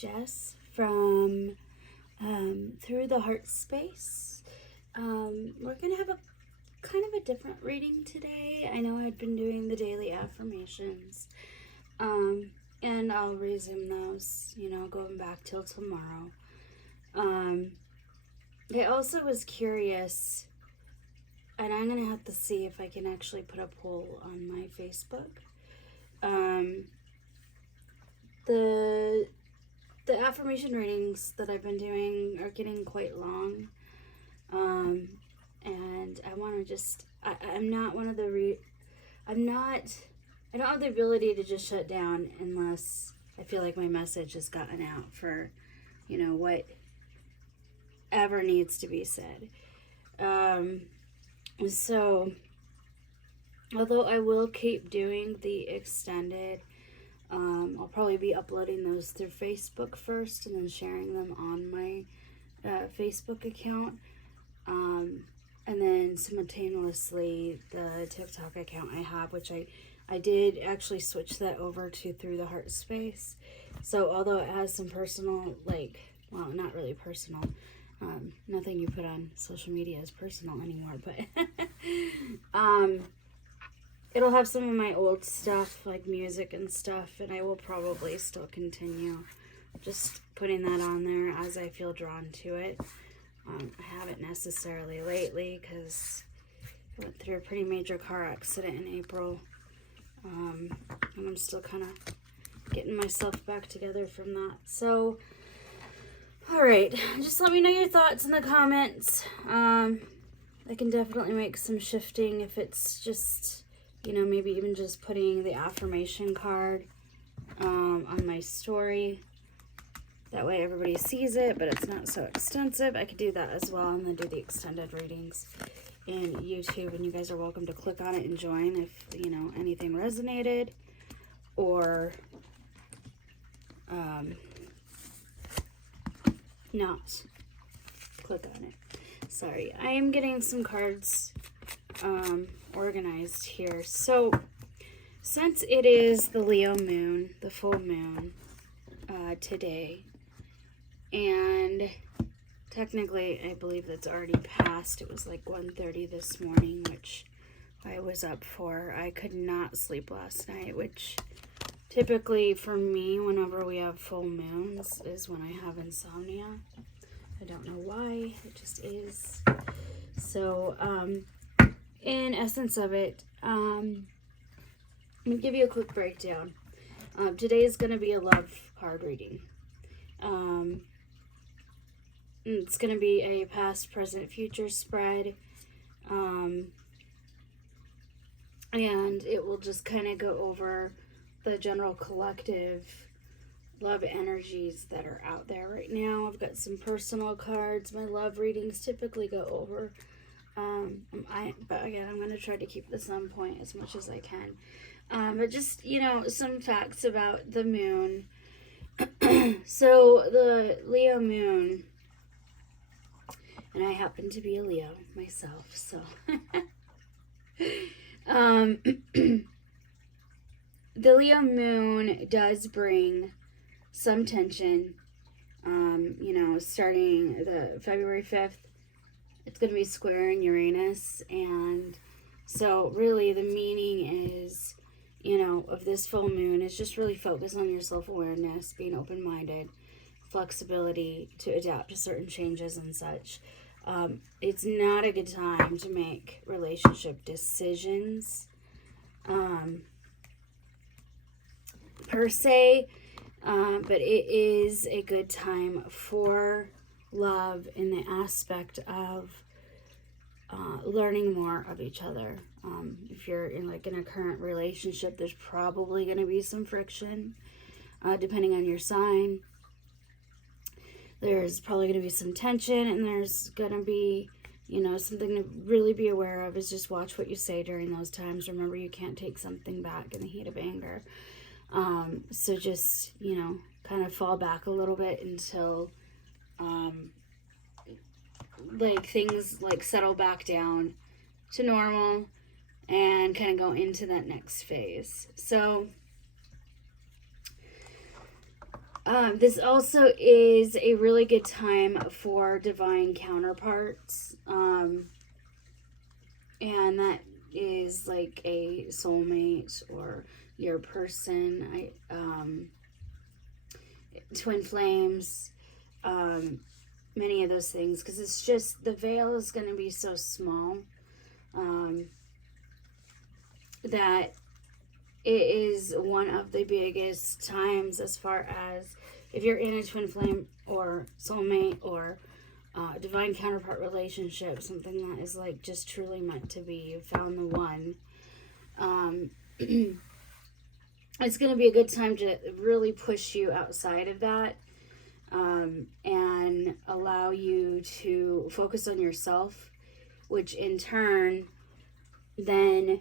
Jess from Through the Heart Space. We're going to have a kind of a different reading today. I know I'd been doing the daily affirmations, and I'll resume those, going back till tomorrow. I also was curious, and I'm going to have to see if I can actually put a poll on my Facebook. The affirmation readings that I've been doing are getting quite long, and I want to just, I'm not one of the, I don't have the ability to just shut down unless I feel like my message has gotten out for, whatever needs to be said. So, although I will keep doing the extended, I'll probably be uploading those through Facebook first and then sharing them on my Facebook account. And then simultaneously the TikTok account I have, which I did actually switch that over to Through the Heart Space. So although it has some personal, not really personal, nothing you put on social media is personal anymore, but it'll have some of my old stuff, like music and stuff, and I will probably still continue just putting that on there as I feel drawn to it. I haven't necessarily lately because I went through a pretty major car accident in April, and I'm still kind of getting myself back together from that. So, alright, just let me know your thoughts in the comments. I can definitely make some shifting if it's just, maybe even just putting the affirmation card on my story. That way everybody sees it, but it's not so extensive. I could do that as well and then do the extended readings in YouTube. And you guys are welcome to click on it and join if, anything resonated. Or not click on it. Sorry, I am getting some cards organized here. So since it is the Leo moon, the full moon today, and technically I believe that's already passed. It was like 1:30 this morning, which I was up for. I could not sleep last night, which typically for me, whenever we have full moons, is when I have insomnia. I don't know why, it just is. So, in essence of it, let me give you a quick breakdown. Today is going to be a love card reading. It's going to be a past, present, future spread. And it will just kind of go over the general collective love energies that are out there right now. I've got some personal cards. My love readings typically go over. But again, I'm going to try to keep this on point as much as I can. But just, some facts about the moon. So the Leo moon, and I happen to be a Leo myself, so the Leo moon does bring some tension. Starting the February 5th, it's going to be squaring Uranus, and so really the meaning is, of this full moon is just really focus on your self-awareness, being open-minded, flexibility to adapt to certain changes and such. It's not a good time to make relationship decisions per se, but it is a good time for love in the aspect of learning more of each other. If you're in a current relationship, there's probably going to be some friction, depending on your sign. There's probably going to be some tension, and there's going to be, something to really be aware of is just watch what you say during those times. Remember, you can't take something back in the heat of anger. So just, kind of fall back a little bit until, things, settle back down to normal and kind of go into that next phase. So This also is a really good time for divine counterparts. And that is like a soulmate or your person, twin flames, many of those things, because it's just the veil is going to be so small that it is one of the biggest times as far as if you're in a twin flame or soulmate or divine counterpart relationship, something that is like just truly meant to be. You found the one. It's going to be a good time to really push you outside of that and allow you to focus on yourself, which in turn then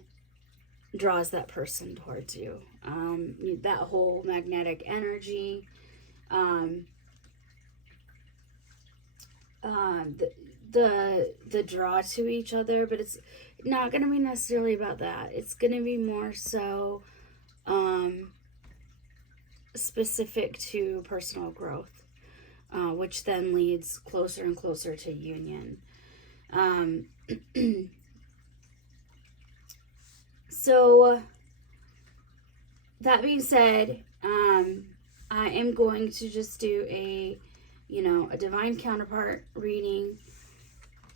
draws that person towards you. That whole magnetic energy. The draw to each other, but it's not going to be necessarily about that. It's going to be more so specific to personal growth, which then leads closer and closer to union. So that being said, I am going to just do a divine counterpart reading.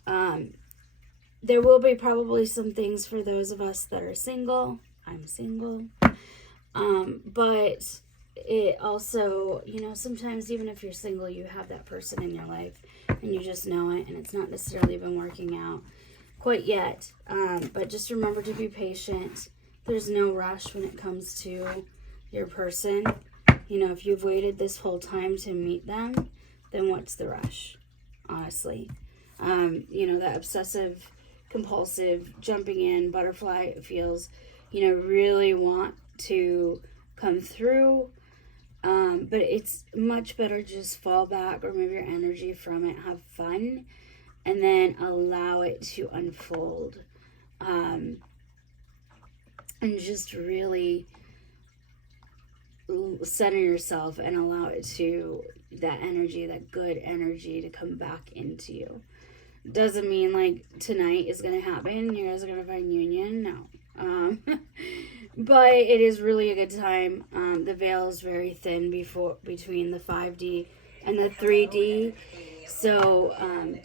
There will be probably some things for those of us that are single. I'm single. But it also, sometimes even if you're single, you have that person in your life and you just know it, and it's not necessarily been working out quite yet. But just remember to be patient. There's no rush when it comes to your person. If you've waited this whole time to meet them, then what's the rush? Honestly. That obsessive, compulsive, jumping in, butterfly feels, really want to come through. But it's much better to just fall back, remove your energy from it, have fun, and then allow it to unfold. And just really center yourself and allow it to, that energy, that good energy, to come back into you. Doesn't mean like tonight is going to happen. You guys are going to find union. No. But it is really a good time. The veil is very thin between the 5D and the 3D. So,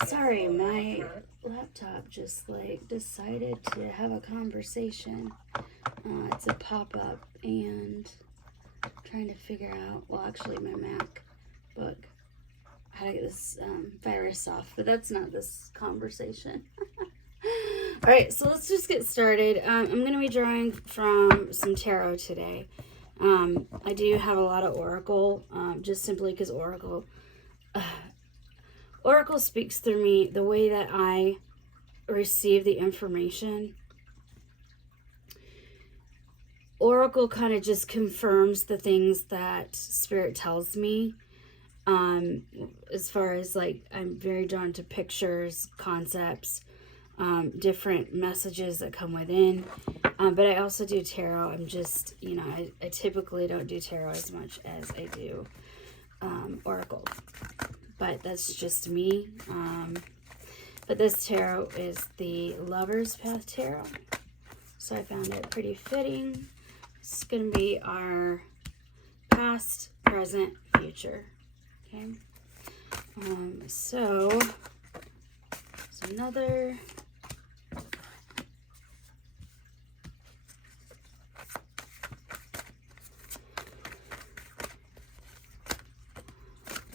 sorry, my laptop just like decided to have a conversation. It's a pop-up, and I'm trying to figure out, well, actually my MacBook, how to get this virus off, but that's not this conversation. All right, so let's just get started. I'm going to be drawing from some tarot today. I do have a lot of Oracle, just simply because Oracle speaks through me the way that I receive the information. Oracle kind of just confirms the things that Spirit tells me. As far as like, I'm very drawn to pictures, concepts, different messages that come within. But I also do tarot. I'm just, I typically don't do tarot as much as I do Oracle. But that's just me. But this tarot is the Lover's Path Tarot. So I found it pretty fitting. It's going to be our past, present, future. Okay. So there's another.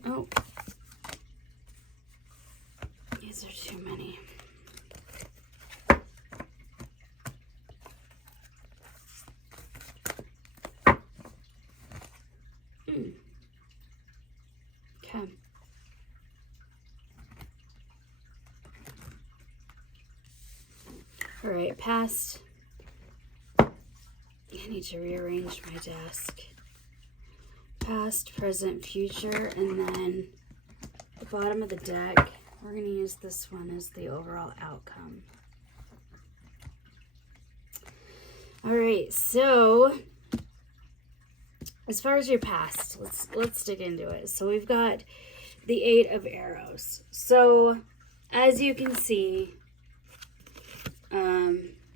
Oh. These are too many. Okay. All right, past. I need to rearrange my desk. Past, present, future, and then the bottom of the deck, we're going to use this one as the overall outcome. All right, so as far as your past, let's dig into it. So we've got the 8 of Arrows. So as you can see,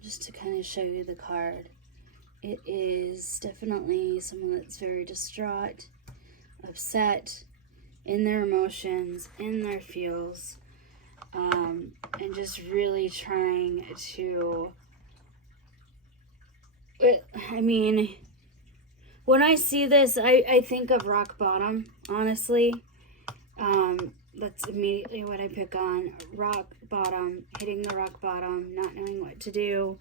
just to kind of show you the card, it is definitely someone that's very distraught, upset, in their emotions, in their feels, and just really trying to, I mean, when I see this, I think of rock bottom, honestly. That's immediately what I pick on. Rock bottom, hitting the rock bottom, not knowing what to do,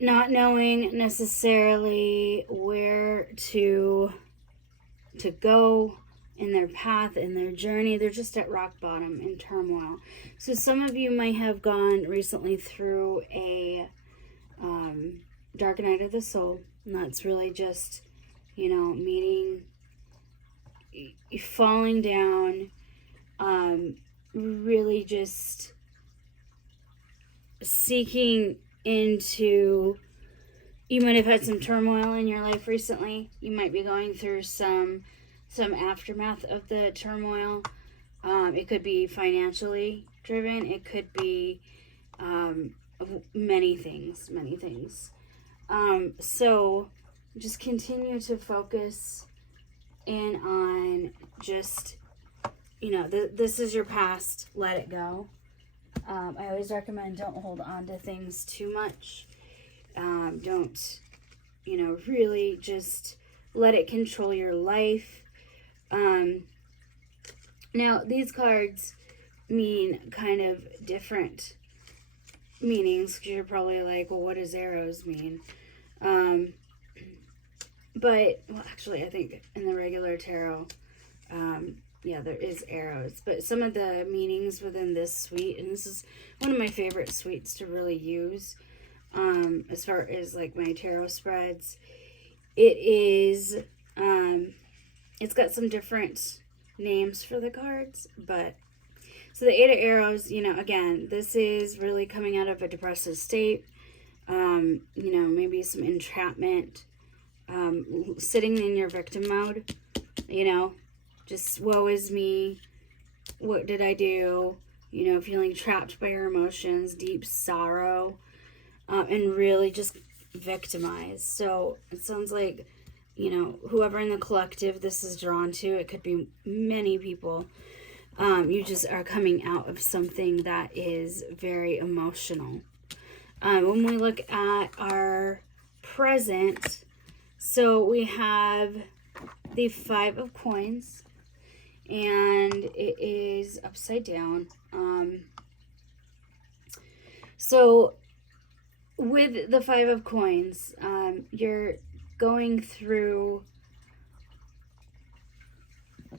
not knowing necessarily where to go in their path, in their journey. They're just at rock bottom, in turmoil. So some of you might have gone recently through a dark night of the soul, and that's really just, meaning falling down, really just seeking into, you might have had some turmoil in your life recently. You might be going through some aftermath of the turmoil. It could be financially driven. It could be many things. So just continue to focus in on just, this is your past. Let it go. I always recommend don't hold on to things too much. Don't, really just let it control your life. Now, these cards mean kind of different meanings, because you're probably like, well, what does arrows mean? But, well, actually, I think in the regular tarot, there is arrows. But some of the meanings within this suite, and this is one of my favorite suites to really use, as far as, like, my tarot spreads, it is, it's got some different names for the cards, but, so the 8 of Arrows, again, this is really coming out of a depressive state, maybe some entrapment, sitting in your victim mode, just woe is me, what did I do, feeling trapped by your emotions, deep sorrow, and really just victimized. So it sounds like, whoever in the collective this is drawn to, it could be many people, you just are coming out of something that is very emotional. When we look at our present, so we have the 5 of Coins, and it is upside down. So with the 5 of Coins, you're going through,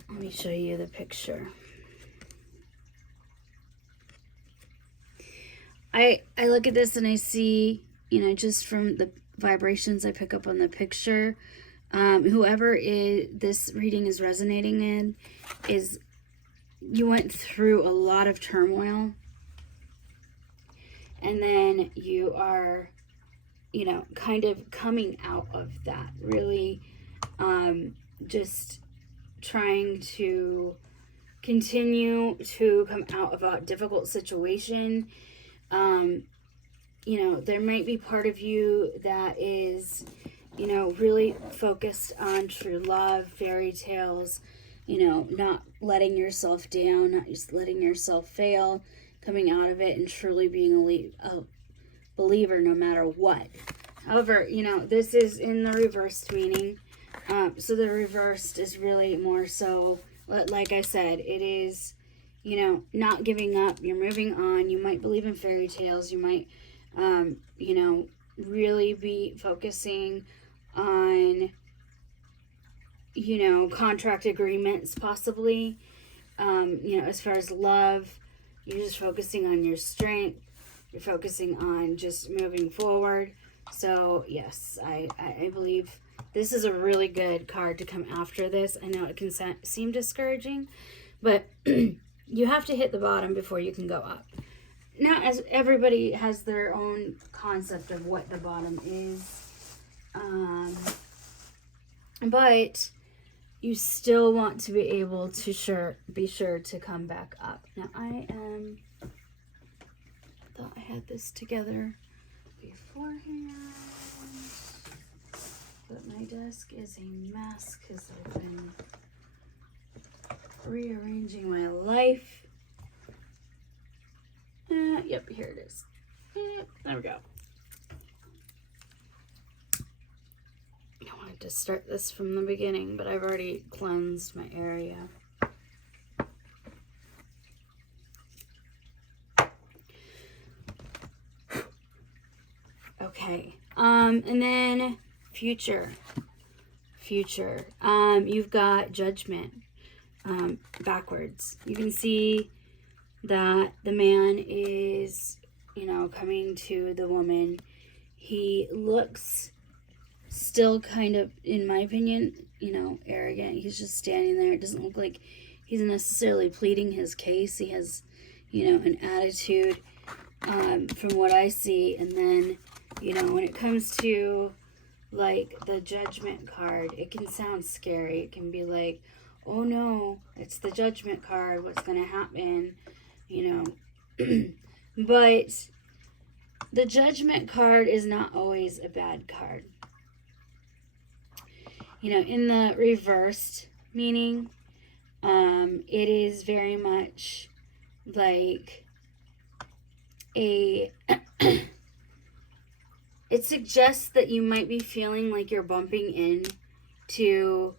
let me show you the picture. I look at this and I see, just from the vibrations I pick up on the picture, whoever this reading is resonating in, is you went through a lot of turmoil, and then you are, kind of coming out of that, really just trying to continue to come out of a difficult situation. There might be part of you that is, really focused on true love, fairy tales, not letting yourself down, not just letting yourself fail, coming out of it and truly being a believer no matter what. However, this is in the reversed meaning. So the reversed is really more so, like I said, it is, not giving up. You're moving on. You might believe in fairy tales. You might, really be focusing on, contract agreements possibly. As far as love, you're just focusing on your strength. You're focusing on just moving forward. So, yes, I believe this is a really good card to come after this. I know it can seem discouraging, but you have to hit the bottom before you can go up. Now, as everybody has their own concept of what the bottom is. but you still want to be able to be sure to come back up. Now thought I had this together beforehand, but my desk is a mess because I've been rearranging my life. Yep, here it is. There we go. I wanted to start this from the beginning, but I've already cleansed my area. Okay, and then future. You've got judgment, backwards. You can see that the man is, coming to the woman. He looks still kind of, in my opinion, arrogant. He's just standing there. It doesn't look like he's necessarily pleading his case. He has, an attitude, from what I see. And then, when it comes to, like, the judgment card, it can sound scary. It can be like, oh no, it's the judgment card. What's going to happen? But the judgment card is not always a bad card. In the reversed meaning, it is very much like it suggests that you might be feeling like you're bumping in to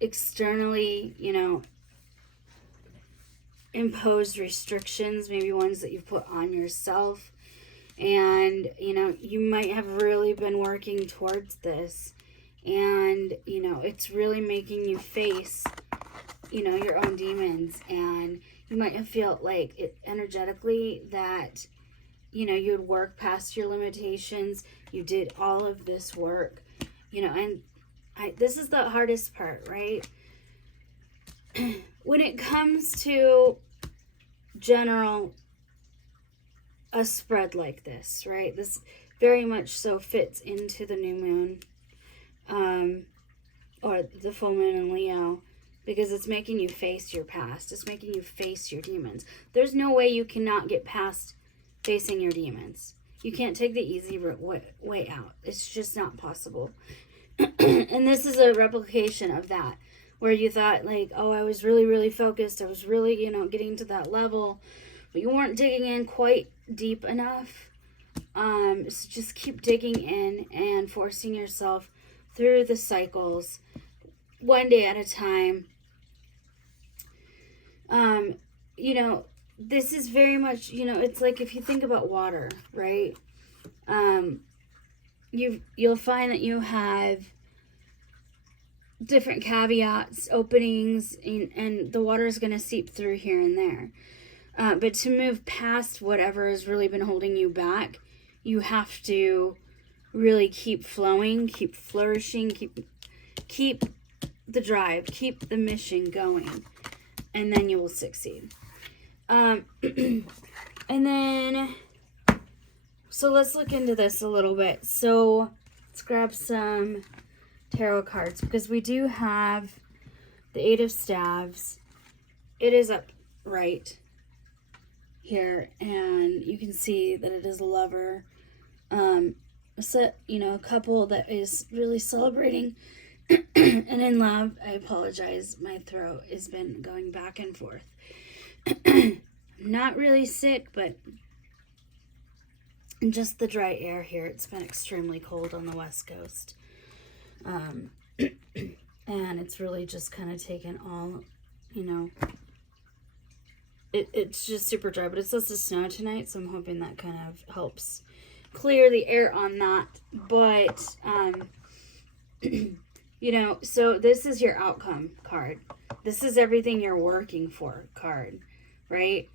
externally, imposed restrictions, maybe ones that you've put on yourself. And, you might have really been working towards this. And, it's really making you face, your own demons. And you might have felt like it energetically that, you would work past your limitations. You did all of this work, and this is the hardest part, right? When it comes to a spread like this, right? This very much so fits into the new moon, or the full moon in Leo, because it's making you face your past. It's making you face your demons. There's no way you cannot get past facing your demons. You can't take the easy way out. It's just not possible. And this is a replication of that, where you thought like, oh, I was really, really focused. I was really, getting to that level, but you weren't digging in quite deep enough. So just keep digging in and forcing yourself through the cycles one day at a time. This is very much, it's like if you think about water, right? You'll find that you have different caveats, openings, and the water is going to seep through here and there. But to move past whatever has really been holding you back, you have to really keep flowing, keep flourishing, keep the drive, keep the mission going, and then you will succeed. And then, so let's look into this a little bit. So let's grab some tarot cards, because we do have the Eight of Staves. It is upright here, and you can see that it is a lover, a couple that is really celebrating and in love. I apologize, my throat has been going back and forth. I'm not really sick, but just the dry air here. It's been extremely cold on the West Coast, and it's really just kind of taken all, it's just super dry, but it's supposed to snow tonight, so I'm hoping that kind of helps clear the air on that. But so this is your outcome card. This is everything you're working for card, right?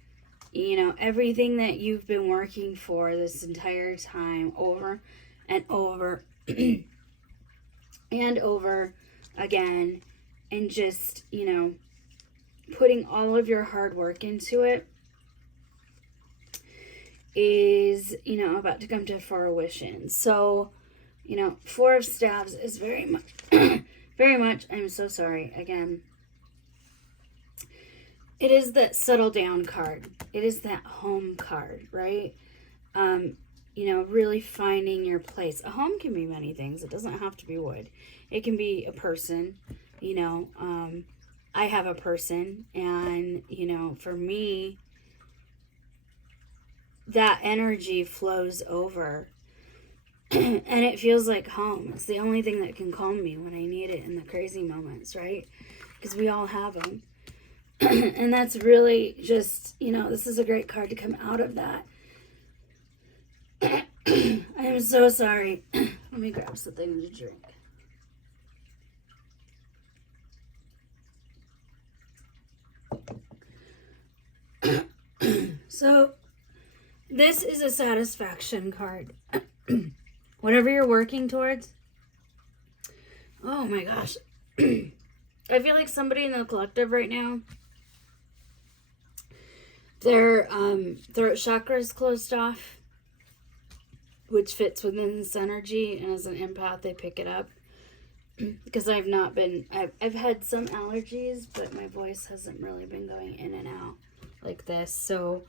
Everything that you've been working for this entire time, over and over and over again, and just, putting all of your hard work into it is, about to come to fruition. So You know, Four of Staves is very much, very much, I'm so sorry, again. It is that settle down card. It is that home card, right? You know, really finding your place. A home can be many things. It doesn't have to be wood. It can be a person, you know. I have a person, and, you know, for me, that energy flows over. And it feels like home. It's the only thing that can calm me when I need it in the crazy moments, right? Because we all have them. And that's really just, you know, this is a great card to come out of that. I am so sorry. Let me grab something to drink. So, this is a satisfaction card. Whatever you're working towards. Oh my gosh. I feel like somebody in the collective right now, their throat chakra is closed off, which fits within this energy, and as an empath they pick it up. Because I've had some allergies, but my voice hasn't really been going in and out like this. So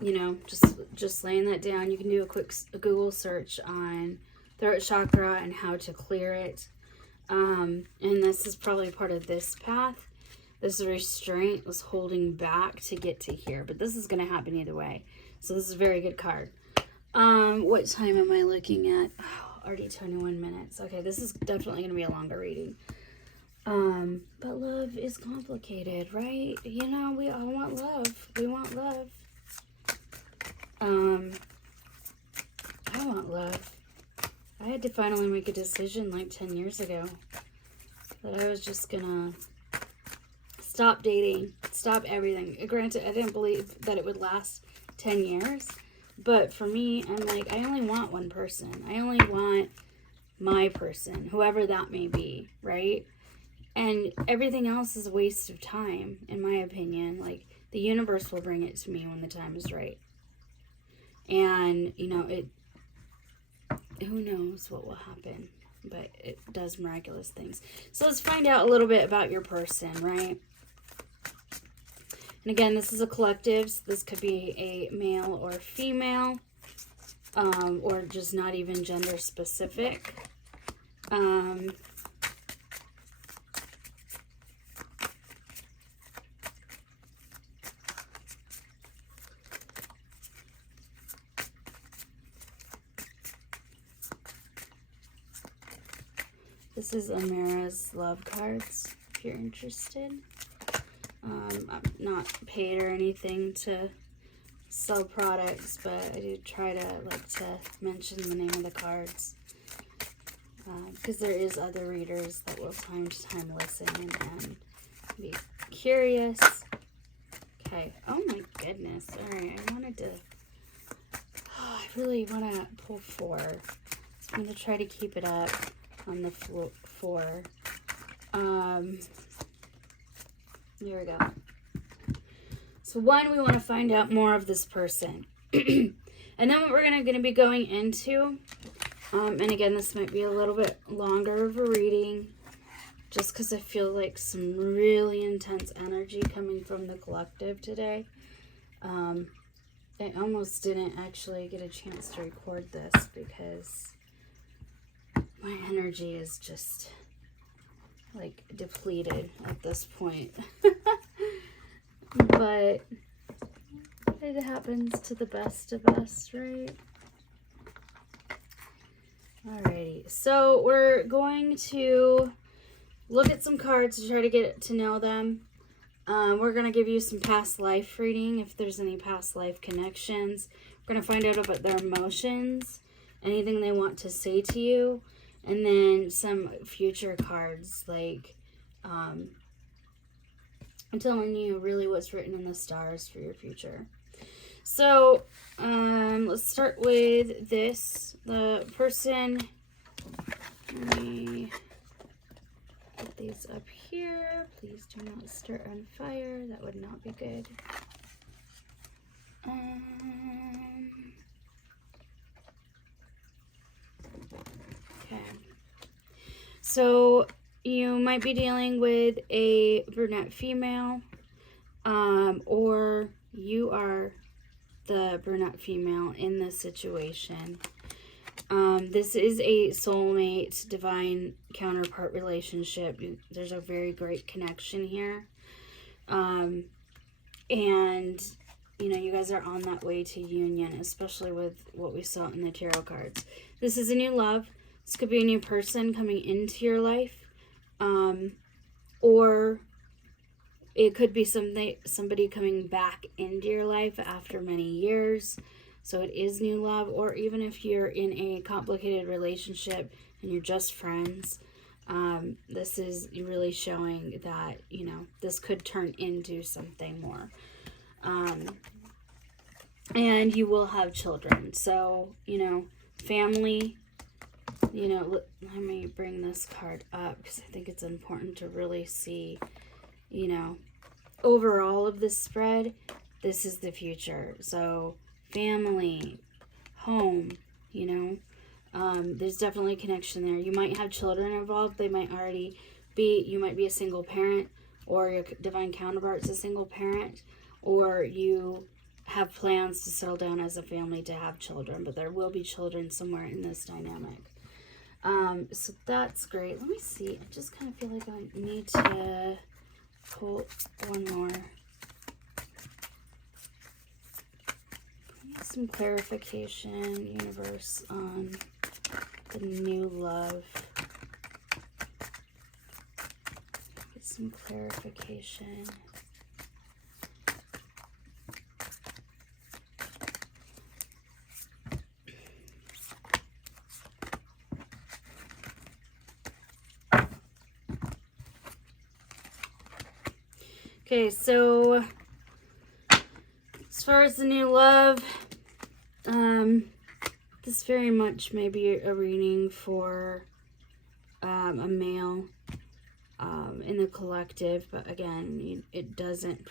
you know, just laying that down. You can do a quick Google search on throat chakra and how to clear it. And this is probably part of this path. This restraint was holding back to get to here, but this is going to happen either way. So this is a very good card. What time am I looking at? Oh, already 21 minutes. Okay, this is definitely going to be a longer reading. But love is complicated, right? You know, we all want love. We want love. I want love. I had to finally make a decision like 10 years ago that I was just gonna stop dating, stop everything. Granted, I didn't believe that it would last 10 years, but for me, I'm like, I only want one person. I only want my person, whoever that may be, right? And everything else is a waste of time, in my opinion. Like, the universe will bring it to me when the time is right. And, you know, who knows what will happen, but it does miraculous things. So let's find out a little bit about your person, right? And again, this is a collective, so this could be a male or female, or just not even gender specific. This is Amara's love cards, if you're interested. I'm not paid or anything to sell products, but I do try to mention the name of the cards. Because there is other readers that will time to time listen and be curious. Okay, oh my goodness. Alright, I really want to pull 4. So I'm going to try to keep it up on the floor. There we go. So one, we want to find out more of this person. And then what we're going to be going into, and again, this might be a little bit longer of a reading, just because I feel like some really intense energy coming from the collective today. I almost didn't actually get a chance to record this because my energy is just like depleted at this point. But it happens to the best of us, right? Alrighty, so we're going to look at some cards to try to get to know them. We're going to give you some past life reading if there's any past life connections. We're going to find out about their emotions, anything they want to say to you, and then some future cards, like I'm telling you really what's written in the stars for your future. So let's start with this. The person, let me put these up here. Please do not start on fire. That would not be good. Okay. So you might be dealing with a brunette female, or you are the brunette female in this situation. This is a soulmate, divine counterpart relationship. There's a very great connection here. And, you know, you guys are on that way to union, especially with what we saw in the tarot cards. This is a new love. This could be a new person coming into your life. Or it could be somebody coming back into your life after many years. So it is new love. Or even if you're in a complicated relationship and you're just friends, this is really showing that, you know, this could turn into something more. And you will have children. So, you know, family, you know, let me bring this card up because I think it's important to really see, you know, overall of this spread, this is the future. So family, home, you know, there's definitely a connection there. You might have children involved. They might already be, you might be a single parent, or your divine counterpart's a single parent, or you have plans to settle down as a family to have children, but there will be children somewhere in this dynamic. So that's great. Let me see. I just kind of feel like I need to pull one more. Some clarification, universe, on the new love. Get some clarification. Okay, so as far as the new love, this very much may be a reading for a male in the collective, but again, it doesn't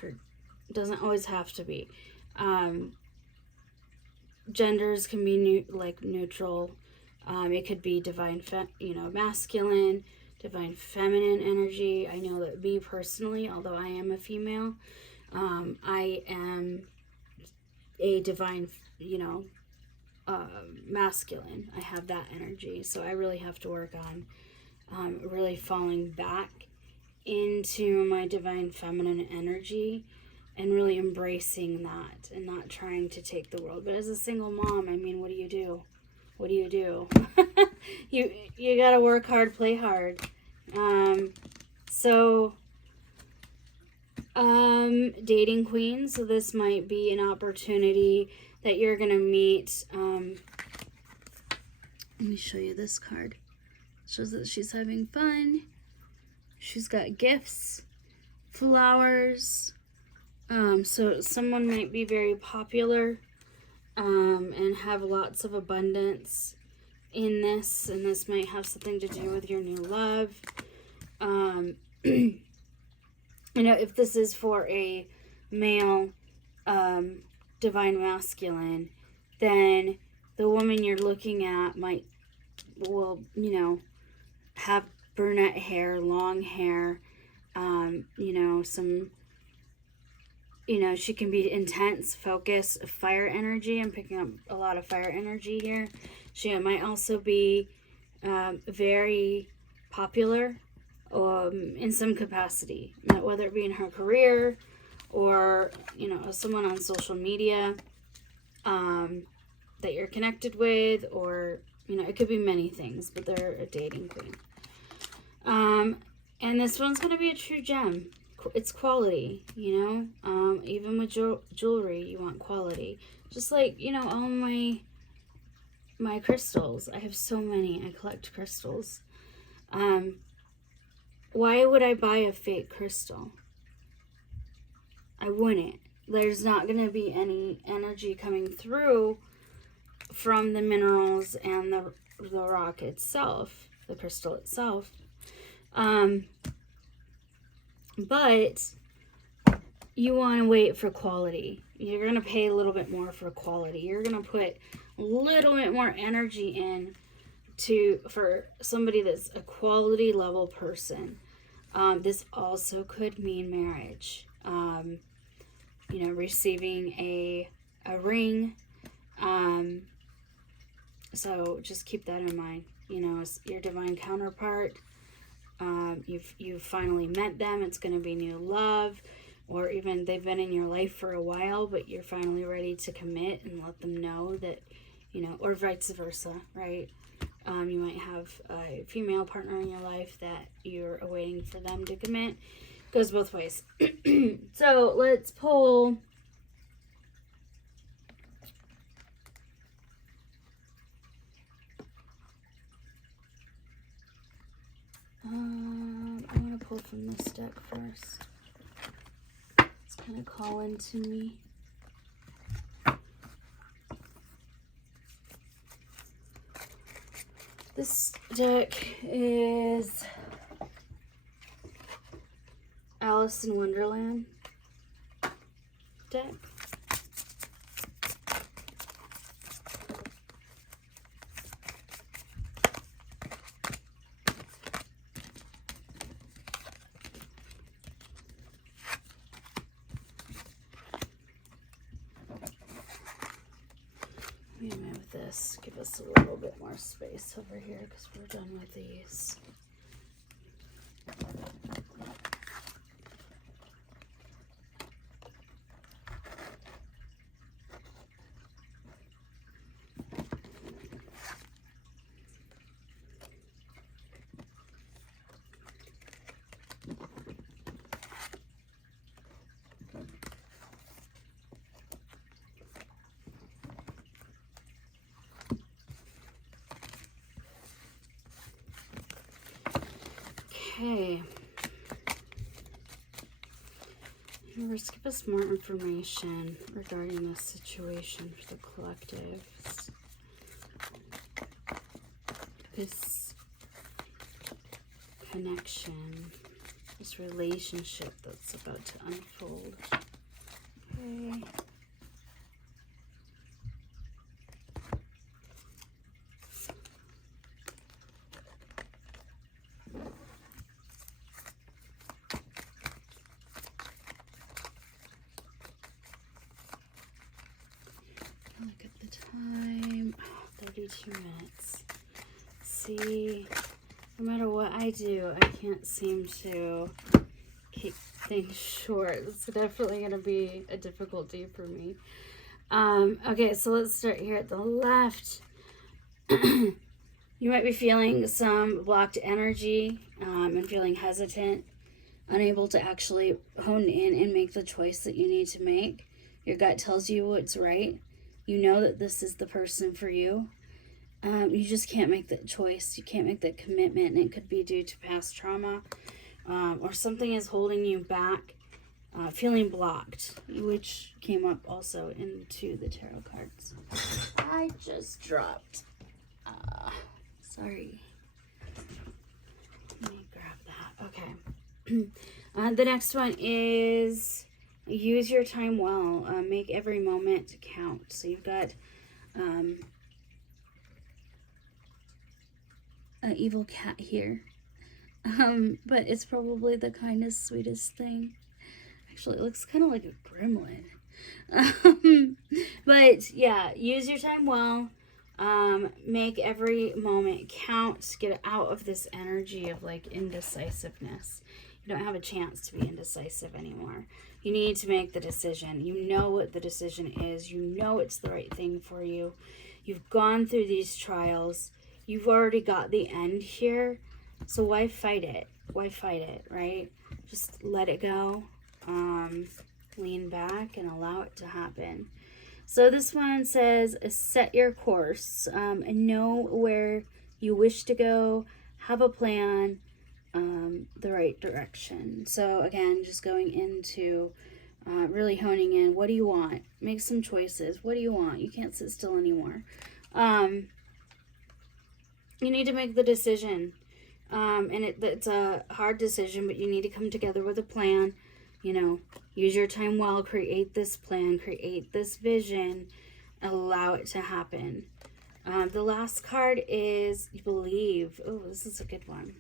always have to be. Genders can be neutral. It could be divine, masculine, divine feminine energy. I know that me personally, although I am a female, I am a divine, masculine. I have that energy. So I really have to work on really falling back into my divine feminine energy and really embracing that and not trying to take the world. But as a single mom, I mean, what do you do? What do you do? You gotta work hard, play hard. Dating queen. So this might be an opportunity that you're gonna meet. Let me show you this card. It shows that she's having fun. She's got gifts, flowers. So someone might be very popular, and have lots of abundance in this, and this might have something to do with your new love. If this is for a male, divine masculine, then the woman you're looking at will have brunette hair, long hair, she can be intense, focus, fire energy. I'm picking up a lot of fire energy here. She might also be very popular in some capacity, whether it be in her career or, someone on social media that you're connected with, or, it could be many things, but they're a dating queen. And this one's going to be a true gem. It's quality, even with jewelry, you want quality. Just like, all my crystals. I have so many. I collect crystals. Why would I buy a fake crystal? I wouldn't. There's not going to be any energy coming through from the minerals and the rock itself, the crystal itself. But you want to wait for quality. You're going to pay a little bit more for quality. You're going to put a little bit more energy in for somebody that's a quality level person. This also could mean marriage. You know, receiving a ring. So just keep that in mind. You know, as your divine counterpart, you've finally met them. It's going to be new love, or even they've been in your life for a while, but you're finally ready to commit and let them know that, you know, or vice versa, right? You might have a female partner in your life that you're waiting for them to commit. Goes both ways. So let's pull. I want to pull from this deck first. It's kind of calling to me. This deck is Alice in Wonderland deck. Let me move this, give us a little bit more space over here because we're done with these. Okay. Universe, give us more information regarding this situation for the collective. This connection, this relationship that's about to unfold. Okay. Look at the time. 32 minutes. See, no matter what I do, I can't seem to keep things short. It's definitely going to be a difficulty for me. Okay, so let's start here at the left. You might be feeling some blocked energy and feeling hesitant, unable to actually hone in and make the choice that you need to make. Your gut tells you what's right. You know that this is the person for you. You just can't make that choice. You can't make that commitment, and it could be due to past trauma, or something is holding you back, feeling blocked, which came up also into the tarot cards. I just dropped. Sorry. Let me grab that. Okay. The next one is use your time well. Make every moment count. So you've got an evil cat here. But it's probably the kindest, sweetest thing. Actually, it looks kind of like a gremlin. But yeah, use your time well. Make every moment count. Get out of this energy of like indecisiveness. You don't have a chance to be indecisive anymore. You need to make the decision. You know what the decision is. You know it's the right thing for you. You've gone through these trials. You've already got the end here. So why fight it? Why fight it, right? Just let it go. Lean back and allow it to happen. So this one says, set your course. Know where you wish to go. Have a plan. The right direction. So again, just going into really honing in. What do you want? Make some choices. What do you want? You can't sit still anymore. You need to make the decision. And it's a hard decision, but you need to come together with a plan. You know, use your time well, create this plan, create this vision, allow it to happen. The last card is believe. Oh, this is a good one.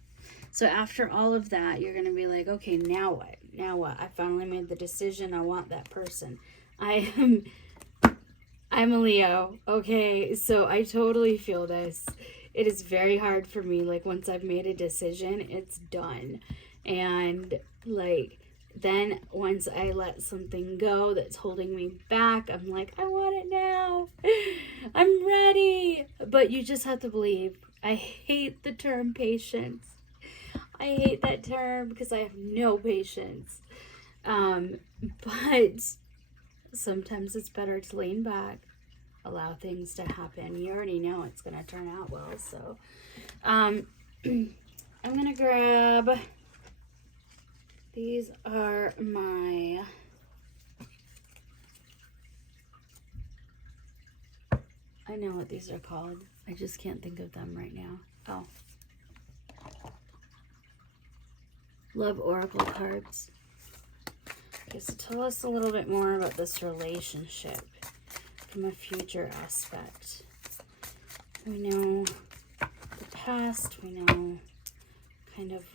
So after all of that, you're going to be like, okay, now what? Now what? I finally made the decision. I want that person. I'm a Leo. Okay, so I totally feel this. It is very hard for me. Like, once I've made a decision, it's done. And, like, then once I let something go that's holding me back, I'm like, I want it now. I'm ready. But you just have to believe. I hate the term patience. I hate that term because I have no patience. But sometimes it's better to lean back, allow things to happen. You already know it's going to turn out well. So I'm going to grab, these are my, I know what these are called. I just can't think of them right now. Oh. Love Oracle cards. Okay, so tell us a little bit more about this relationship from a future aspect. We know the past, we know kind of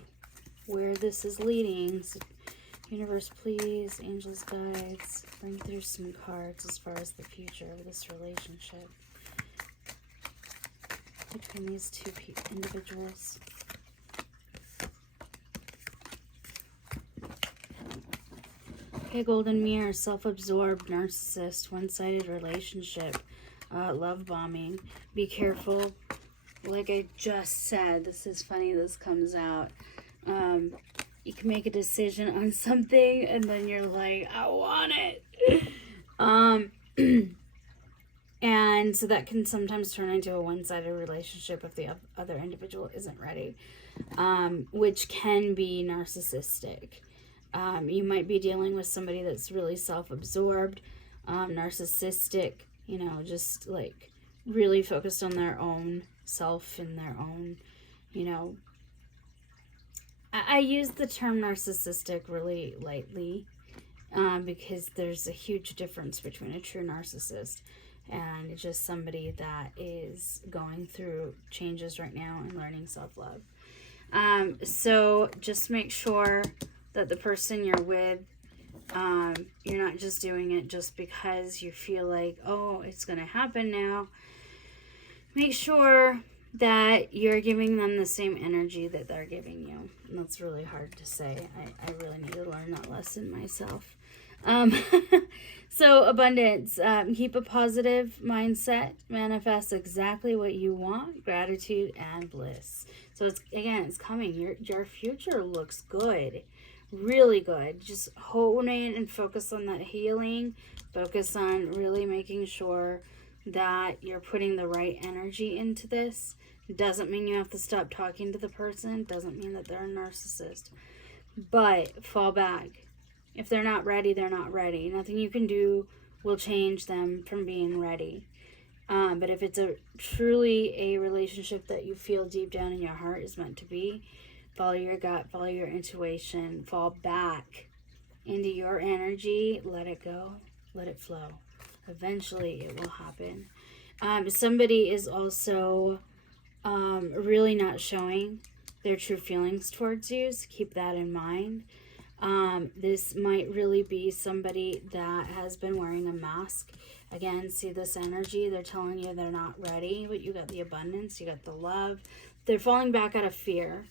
where this is leading. So, universe, please, angels, guides, bring through some cards as far as the future of this relationship between these two individuals. Okay, Golden Mirror, self-absorbed, narcissist, one-sided relationship, love bombing. Be careful. Like I just said, this is funny, this comes out. You can make a decision on something and then you're like, I want it. And so that can sometimes turn into a one-sided relationship if the other individual isn't ready, which can be narcissistic. You might be dealing with somebody that's really self-absorbed, narcissistic, you know, just like really focused on their own self and their own, you know. I use the term narcissistic really lightly because there's a huge difference between a true narcissist and just somebody that is going through changes right now and learning self-love. So just make sure that the person you're with, you're not just doing it just because you feel like, oh, it's going to happen now. Make sure that you're giving them the same energy that they're giving you. And that's really hard to say. I really need to learn that lesson myself. So abundance, keep a positive mindset, manifest exactly what you want, gratitude and bliss. So it's coming. Your future looks good. Really good. Just hone in and focus on that healing. Focus on really making sure that you're putting the right energy into this. It doesn't mean you have to stop talking to the person. It doesn't mean that they're a narcissist. But fall back. If they're not ready, they're not ready. Nothing you can do will change them from being ready. But if it's truly a relationship that you feel deep down in your heart is meant to be, follow your gut, follow your intuition, fall back into your energy, let it go, let it flow. Eventually it will happen. Somebody is also really not showing their true feelings towards you, so keep that in mind. This might really be somebody that has been wearing a mask. Again, see this energy, they're telling you they're not ready, but you got the abundance, you got the love. They're falling back out of fear.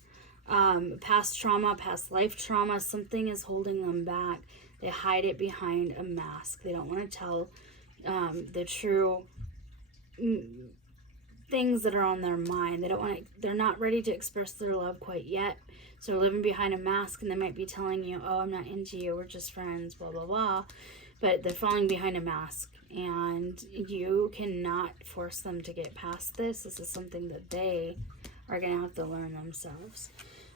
Past trauma, past life trauma, something is holding them back. They hide it behind a mask. They don't want to tell the true things that are on their mind. They're not ready to express their love quite yet. So they're living behind a mask, and they might be telling you, oh, I'm not into you, we're just friends, blah, blah, blah. But they're falling behind a mask, and you cannot force them to get past this. This is something that they are going to have to learn themselves.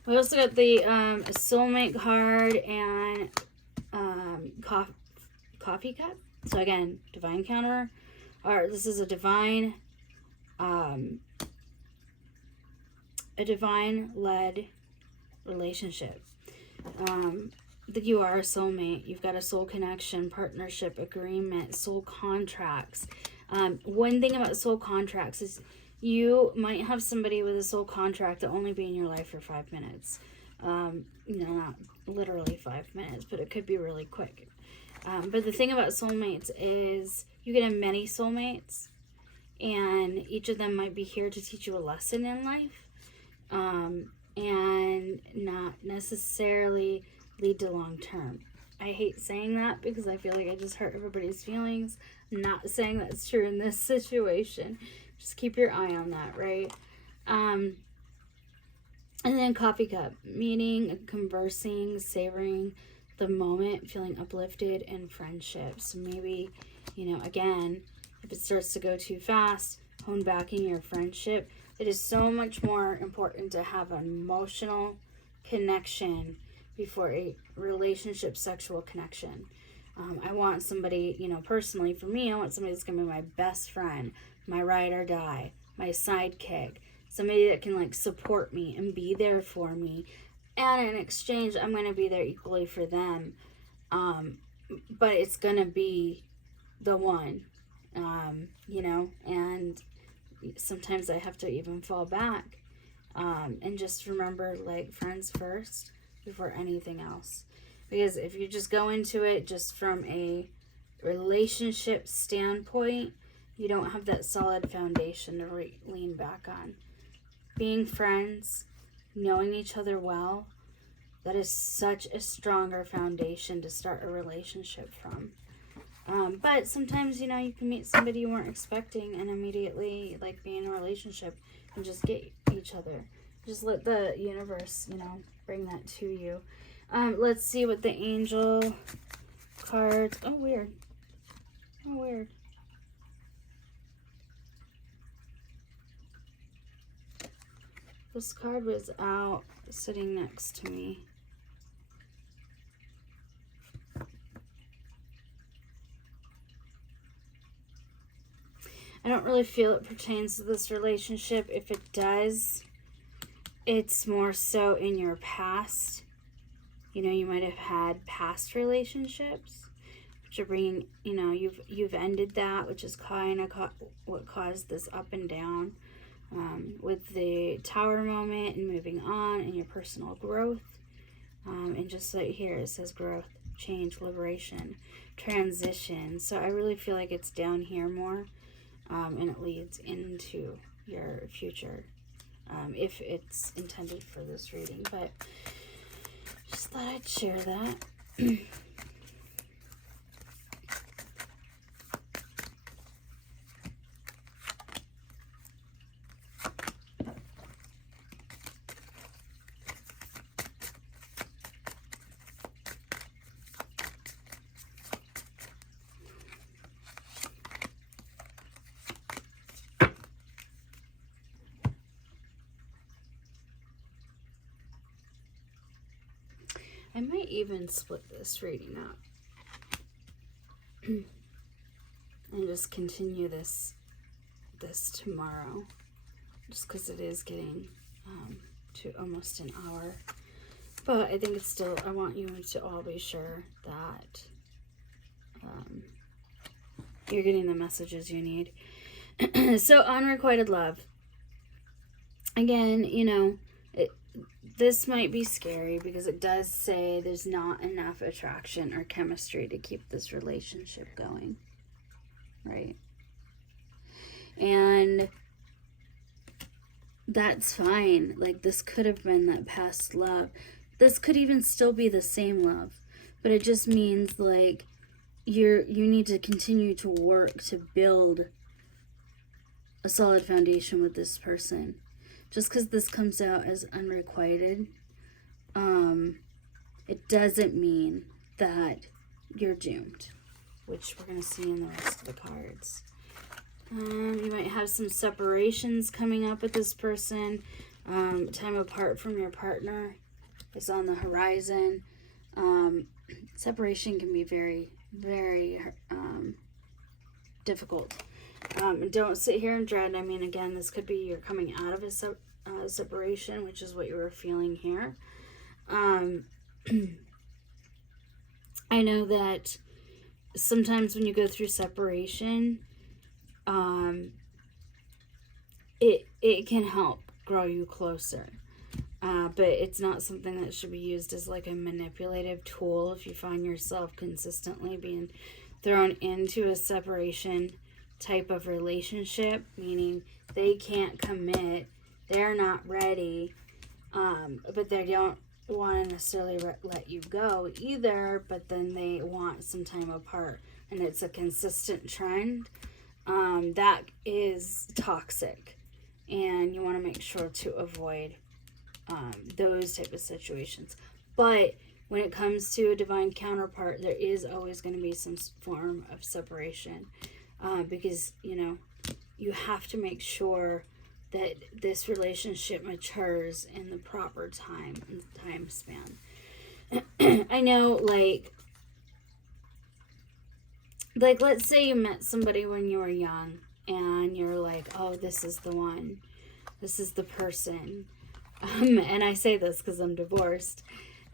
We also got the soulmate card and coffee cup. So again, divine counter. Or this is a divine led relationship. That you are a soulmate. You've got a soul connection, partnership, agreement, soul contracts. One thing about soul contracts is you might have somebody with a soul contract that only be in your life for 5 minutes. Not literally 5 minutes, but it could be really quick. But the thing about soulmates is you can have many soulmates, and each of them might be here to teach you a lesson in life, and not necessarily lead to long term. I hate saying that because I feel like I just hurt everybody's feelings. I'm not saying that's true in this situation. Just keep your eye on that, right? And then coffee cup, meeting, conversing, savoring the moment, feeling uplifted in friendships. Maybe, again, if it starts to go too fast, hone back in your friendship. It is so much more important to have an emotional connection before a relationship, sexual connection. I want somebody, personally for me, I want somebody that's going to be my best friend, my ride or die, my sidekick, somebody that can support me and be there for me. And in exchange, I'm going to be there equally for them. But it's going to be the one, and sometimes I have to even fall back, and just remember, friends first before anything else. Because if you just go into it just from a relationship standpoint, you don't have that solid foundation to lean back on. Being friends, knowing each other well, that is such a stronger foundation to start a relationship from. But sometimes, you can meet somebody you weren't expecting and immediately, be in a relationship and just get each other. Just let the universe, bring that to you. Let's see what the angel cards... Oh, weird. This card was out sitting next to me. I don't really feel it pertains to this relationship. If it does, it's more so in your past. You might have had past relationships, which are bringing, you've ended that, which is kind of what caused this up and down, with the Tower moment and moving on and your personal growth. And just right here, it says growth, change, liberation, transition. So I really feel like it's down here more, and it leads into your future, if it's intended for this reading. But just thought I'd share that. I might even split this reading up and just continue this tomorrow, just because it is getting to almost an hour. But I think it's still, I want you to all be sure that you're getting the messages you need. So, unrequited love. Again, this might be scary because it does say there's not enough attraction or chemistry to keep this relationship going, right? And that's fine. This could have been that past love. This could even still be the same love, but it just means you need to continue to work to build a solid foundation with this person. Just because this comes out as unrequited, it doesn't mean that you're doomed, which we're going to see in the rest of the cards. You might have some separations coming up with this person. Time apart from your partner is on the horizon. Separation can be very, very difficult. Don't sit here and dread. I mean, again, this could be you're coming out of a separation, which is what you were feeling here. I know that sometimes when you go through separation, it can help grow you closer. But it's not something that should be used as like a manipulative tool. If you find yourself consistently being thrown into a separation type of relationship, meaning they can't commit, they're not ready, but they don't want to necessarily let you go either, but then they want some time apart, and it's a consistent trend, that is toxic, and you want to make sure to avoid those type of situations. But when it comes to a divine counterpart, there is always going to be some form of separation, because you have to make sure that this relationship matures in the proper time span. I know, like let's say you met somebody when you were young and you're like, oh, this is the one, this is the person. And I say this because I'm divorced,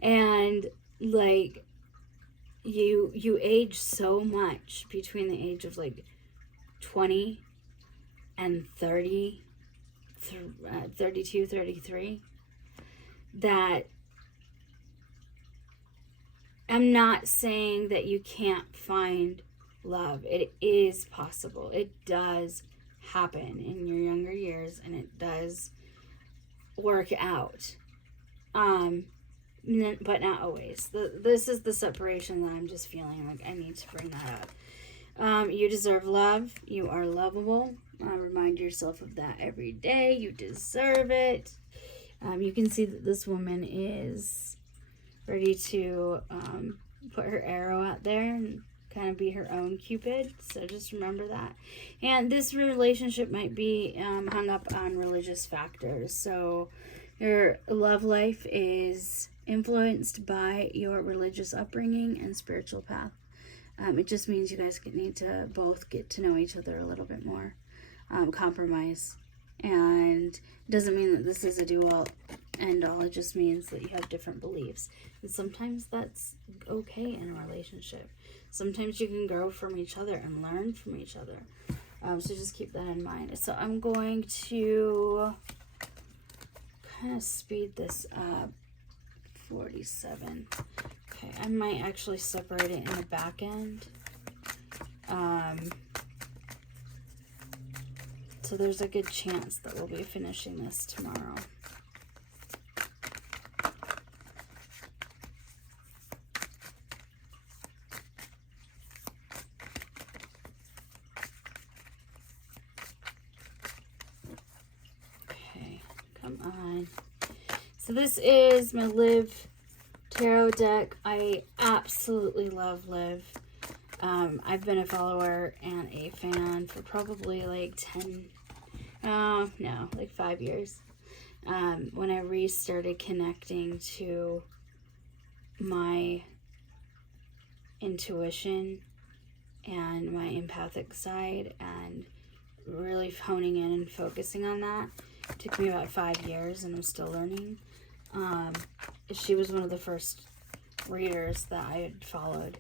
and like you age so much between the age of like 20 and 30, 32, 33, that I'm not saying that you can't find love. It is possible. It does happen in your younger years, and it does work out, but not always. This is the separation that I'm just feeling like I need to bring that up. You deserve love. You are lovable. Remind yourself of that every day. You deserve it. You can see that this woman is ready to put her arrow out there and kind of be her own Cupid. So just remember that. And this relationship might be hung up on religious factors. So your love life is influenced by your religious upbringing and spiritual path. It just means you guys need to both get to know each other a little bit more. Compromise. And it doesn't mean that this is a do-all, end-all. It just means that you have different beliefs. And sometimes that's okay in a relationship. Sometimes you can grow from each other and learn from each other. So just keep that in mind. So I'm going to kind of speed this up. 47. Okay, I might actually separate it in the back end. So there's a good chance that we'll be finishing this tomorrow. Okay, come on. So this is my Liv tarot deck. I absolutely love Liv. I've been a follower and a fan for probably like 5 years. When I restarted connecting to my intuition and my empathic side and really honing in and focusing on that, it took me about 5 years, and I'm still learning. She was one of the first readers that I had followed.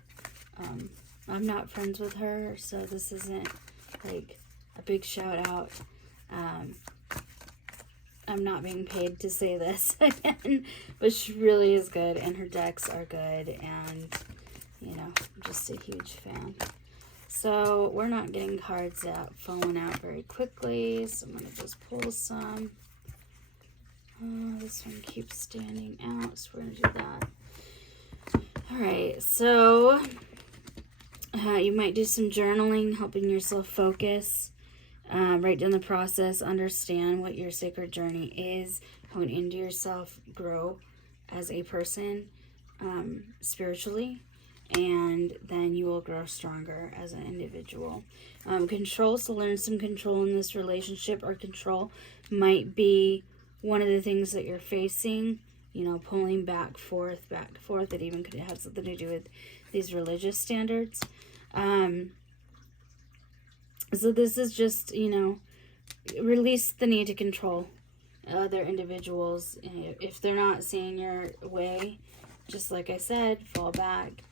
I'm not friends with her, so this isn't like a big shout out. I'm not being paid to say this again, but she really is good, and her decks are good, and I'm just a huge fan. So we're not getting cards out, falling out very quickly, so I'm going to just pull some. This one keeps standing out, so we're going to do that. Alright, so you might do some journaling, helping yourself focus. Write down the process, understand what your sacred journey is, hone into yourself, grow as a person spiritually, and then you will grow stronger as an individual. Control, so learn some control in this relationship, or control might be one of the things that you're facing, pulling back, forth. It even could have something to do with these religious standards. So this is just, release the need to control other individuals. If they're not seeing your way, just like I said, fall back.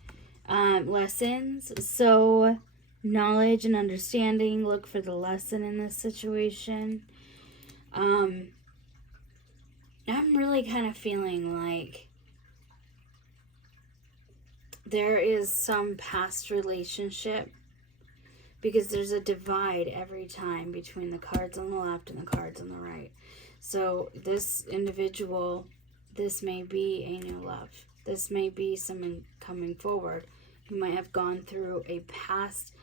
Lessons. So knowledge and understanding. Look for the lesson in this situation. I'm really kind of feeling like there is some past relationship, because there's a divide every time between the cards on the left and the cards on the right. So this individual, this may be a new love. This may be someone coming forward who might have gone through a past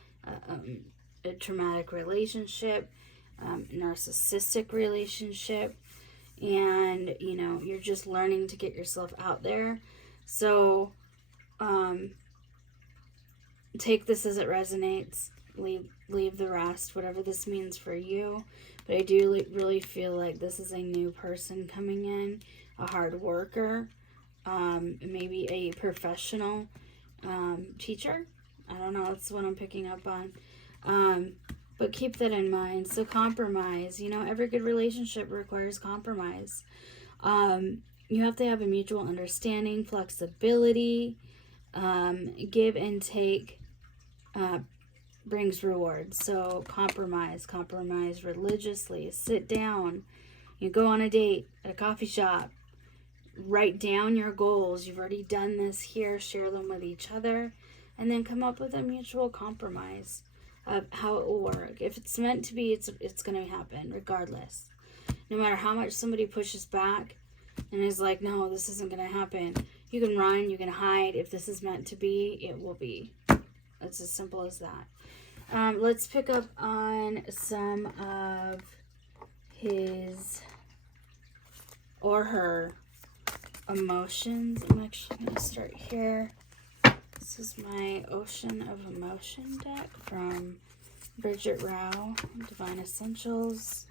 a traumatic relationship, narcissistic relationship, and you're just learning to get yourself out there. So take this as it resonates. Leave the rest, whatever this means for you. But I do really feel like this is a new person coming in, a hard worker, maybe a professional teacher. I don't know, that's what I'm picking up on. But keep that in mind. So compromise. Every good relationship requires compromise. You have to have a mutual understanding, flexibility, give and take brings rewards. So compromise religiously. Sit down. You go on a date at a coffee shop. Write down your goals. You've already done this here. Share them with each other. And then come up with a mutual compromise of how it will work. If it's meant to be, it's going to happen regardless. No matter how much somebody pushes back and is like, no, this isn't going to happen. You can run, you can hide. If this is meant to be, it will be. It's as simple as that. Let's pick up on some of his or her emotions. I'm actually going to start here. This is my Ocean of Emotion deck from Bridget Rao, Divine Essentials.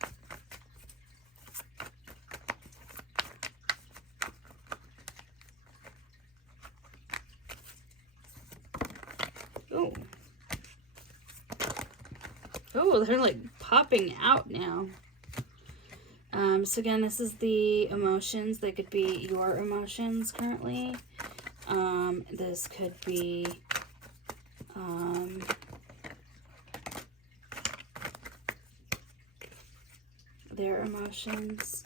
Oh, they're like popping out now. So again, this is the emotions. They could be your emotions currently. This could be their emotions.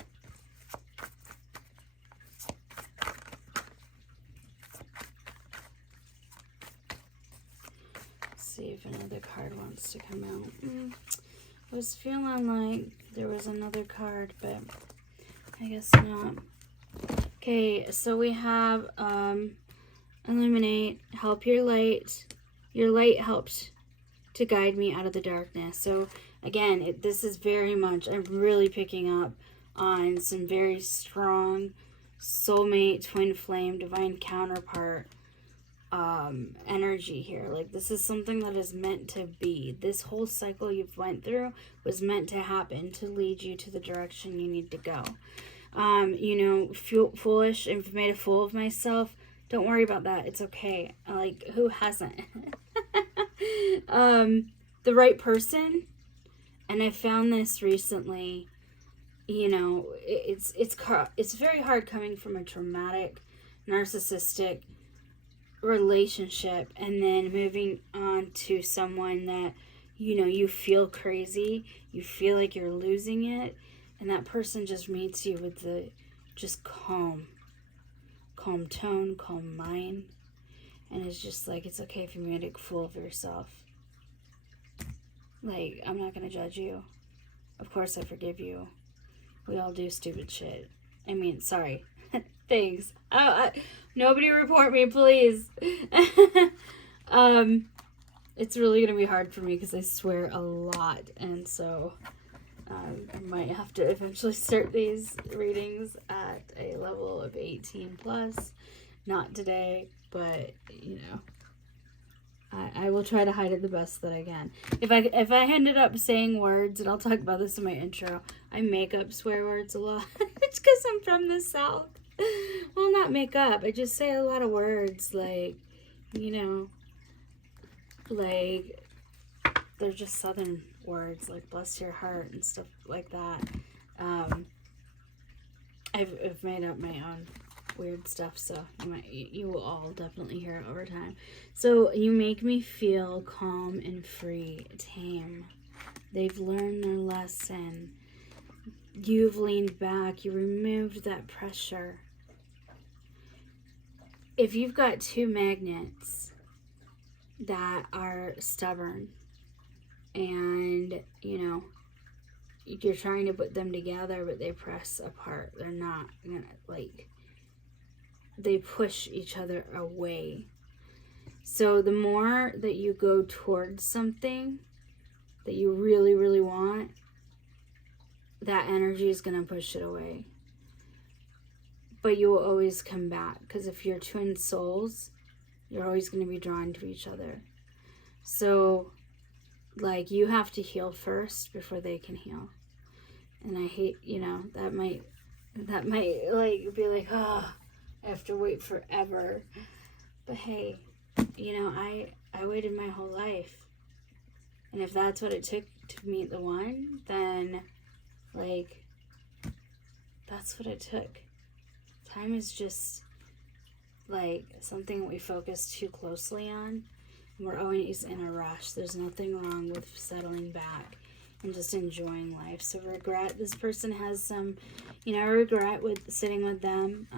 Let's see if another card wants to come out. I was feeling like there was another card, but I guess not. Okay, so we have illuminate, help your light. Your light helped to guide me out of the darkness. So again, this is very much, I'm really picking up on some very strong soulmate, twin flame, divine counterpart energy here. Like, this is something that is meant to be. This whole cycle you've went through was meant to happen to lead you to the direction you need to go. Foolish and made a fool of myself. Don't worry about that. It's okay. Like, who hasn't? The right person. And I found this recently. It's very hard coming from a traumatic, narcissistic relationship and then moving on to someone that you feel crazy, you feel like you're losing it, and that person just meets you with the just calm tone, calm mind, and it's just like, it's okay if you made a fool of yourself. Like, I'm not gonna judge you. Of course I forgive you. We all do stupid shit. I mean, sorry. Thanks. Nobody report me, please. It's really going to be hard for me because I swear a lot. And so I might have to eventually start these readings at a level of 18 plus. Not today, but, I will try to hide it the best that I can. If I ended up saying words, and I'll talk about this in my intro, I make up swear words a lot. It's because I'm from the South. Well, not make up. I just say a lot of words, like, like, they're just Southern words, like bless your heart and stuff like that. I've made up my own weird stuff, so you will all definitely hear it over time. So you make me feel calm and free, tame. They've learned their lesson. You've leaned back. You removed that pressure. If you've got two magnets that are stubborn and, you know, you're trying to put them together, but they press apart. They're not gonna, like, they push each other away. So the more that you go towards something that you really, really want, that energy is going to push it away. But you will always come back, because if you're twin souls, you're always going to be drawn to each other. So, like, you have to heal first before they can heal. And I hate, you know, that might like be like, oh, I have to wait forever. But hey, you know, I waited my whole life. And if that's what it took to meet the one, then, like, that's what it took. Time is just, like, something we focus too closely on. We're always in a rush. There's nothing wrong with settling back and just enjoying life. So regret, this person has some, you know, regret with sitting with them.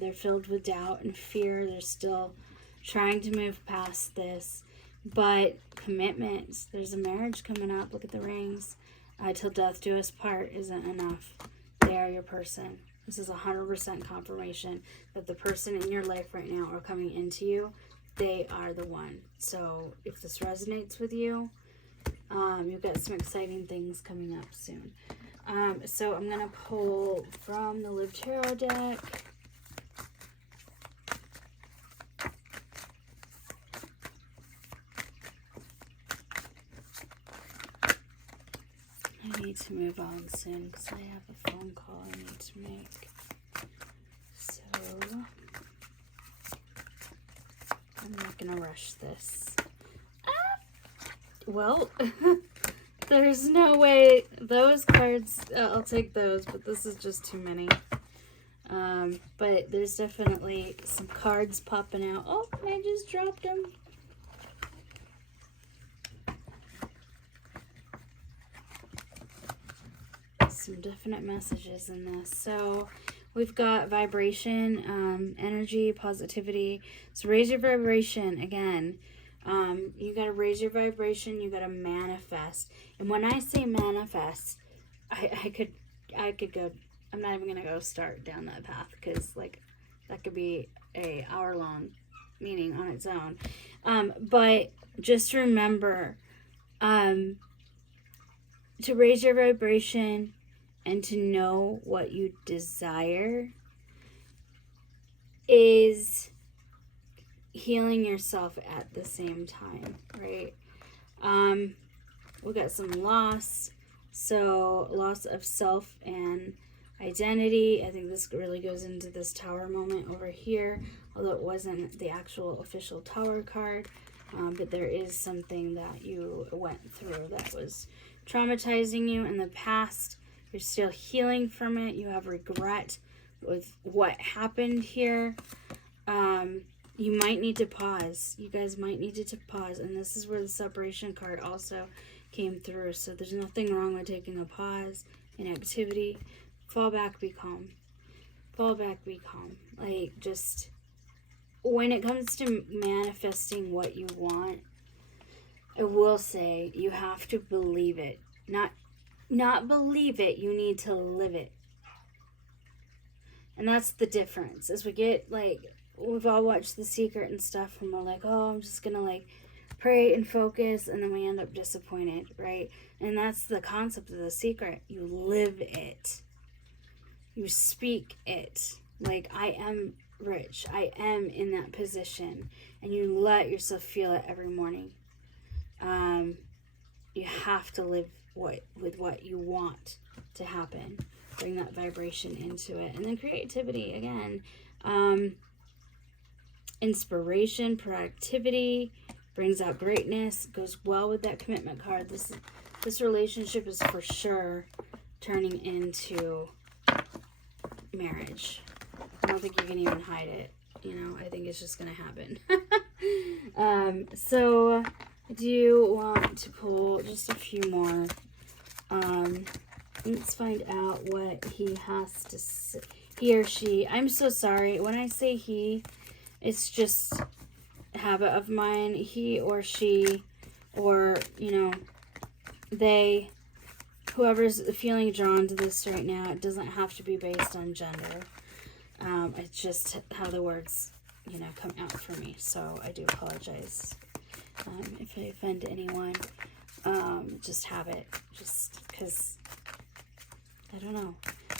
They're filled with doubt and fear. They're still trying to move past this. But commitments, there's a marriage coming up. Look at the rings. Till death do us part isn't enough. They are your person. This is 100% confirmation that the person in your life right now or coming into you, they are the one. So if this resonates with you, you've got some exciting things coming up soon. So I'm going to pull from the Live Tarot deck. I need to move on soon because I have a phone call I need to make. So I'm not going to rush this. Well, there's no way. Those cards, I'll take those, but this is just too many. But there's definitely some cards popping out. Oh, I just dropped them. Some definite messages in this. So we've got vibration, energy, positivity. So raise your vibration again. You got to raise your vibration. You got to manifest. And when I say manifest, I could go, I'm not even going to go start down that path because, like, that could be a hour-long meeting on its own. But just remember to raise your vibration and to know what you desire is healing yourself at the same time, right? We got some loss. So loss of self and identity. I think this really goes into this tower moment over here, although it wasn't the actual official tower card. But there is something that you went through that was traumatizing you in the past. You're still healing from it. You have regret with what happened here. You might need to pause. You guys might need to pause. And this is where the separation card also came through. So there's nothing wrong with taking a pause in activity. Fall back, be calm. Fall back, be calm. Like, just when it comes to manifesting what you want, I will say you have to believe it. Not believe it, you need to live it. And that's the difference. As we get, like, we've all watched The Secret and stuff, and we're like, oh, I'm just gonna, like, pray and focus, and then we end up disappointed, right? And that's the concept of The Secret. You live it. You speak it. Like, I am rich. I am in that position. And you let yourself feel it every morning. You have to live with what you want to happen. Bring that vibration into it. And then creativity, again. Inspiration, proactivity, brings out greatness, goes well with that commitment card. This relationship is for sure turning into marriage. I don't think you can even hide it. You know, I think it's just going to happen. So I do want to pull just a few more. Let's find out what he has to say. He or she. I'm so sorry. When I say he, it's just a habit of mine. He or she, or, you know, they, whoever's feeling drawn to this right now, it doesn't have to be based on gender. It's just how the words, you know, come out for me. So I do apologize if I offend anyone. Just have it. Just because, I don't know.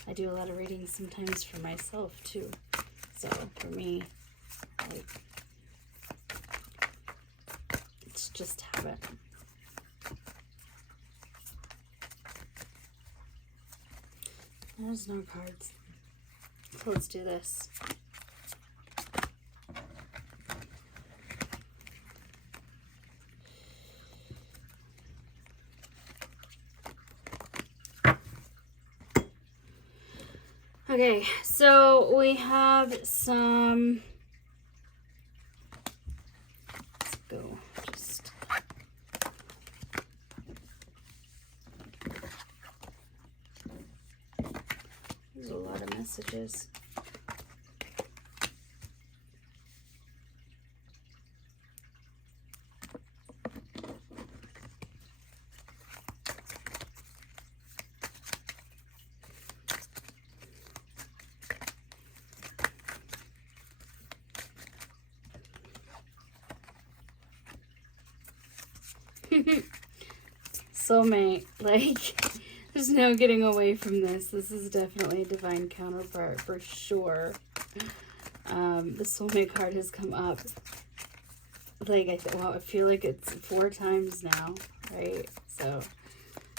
I do a lot of readings sometimes for myself too. So for me, like, it's just habit. There's no cards. So let's do this. Okay, so we have some, let's go, just, there's a lot of messages. Soulmate, like, there's no getting away from this. This is definitely a divine counterpart for sure. The soulmate card has come up, like, I feel like it's 4 times now, right? So,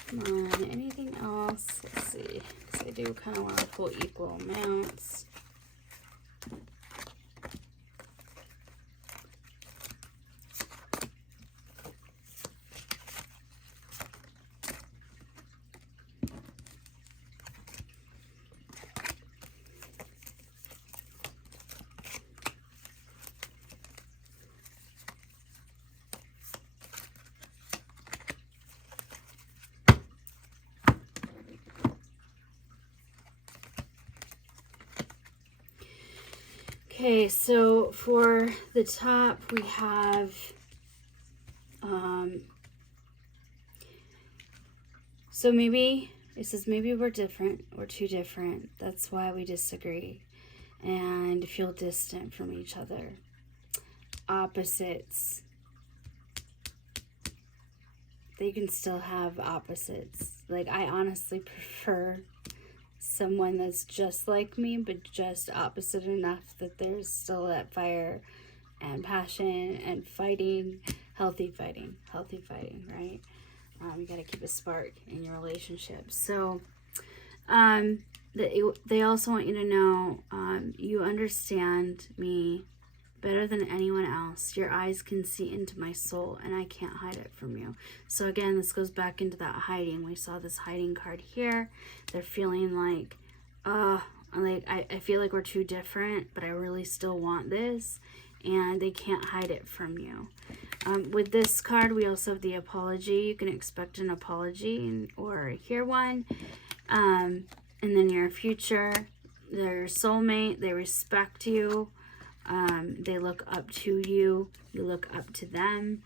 come on, anything else? Let's see, because I do kind of want to pull equal amounts. Okay, so for the top, we have, so maybe, it says maybe we're different, we're too different, that's why we disagree, and feel distant from each other. Opposites. They can still have opposites. Like, I honestly prefer someone that's just like me, but just opposite enough that there's still that fire and passion and fighting, healthy fighting, right? You got to keep a spark in your relationship. So they also want you to know you understand me better than anyone else. Your eyes can see into my soul, and I can't hide it from you. So again, this goes back into that hiding. We saw this hiding card here. They're feeling like, I feel like we're too different, but I really still want this, and they can't hide it from you. With this card, we also have the apology. You can expect an apology or hear one. In the near future, they're your soulmate. They respect you. They look up to you. You look up to them.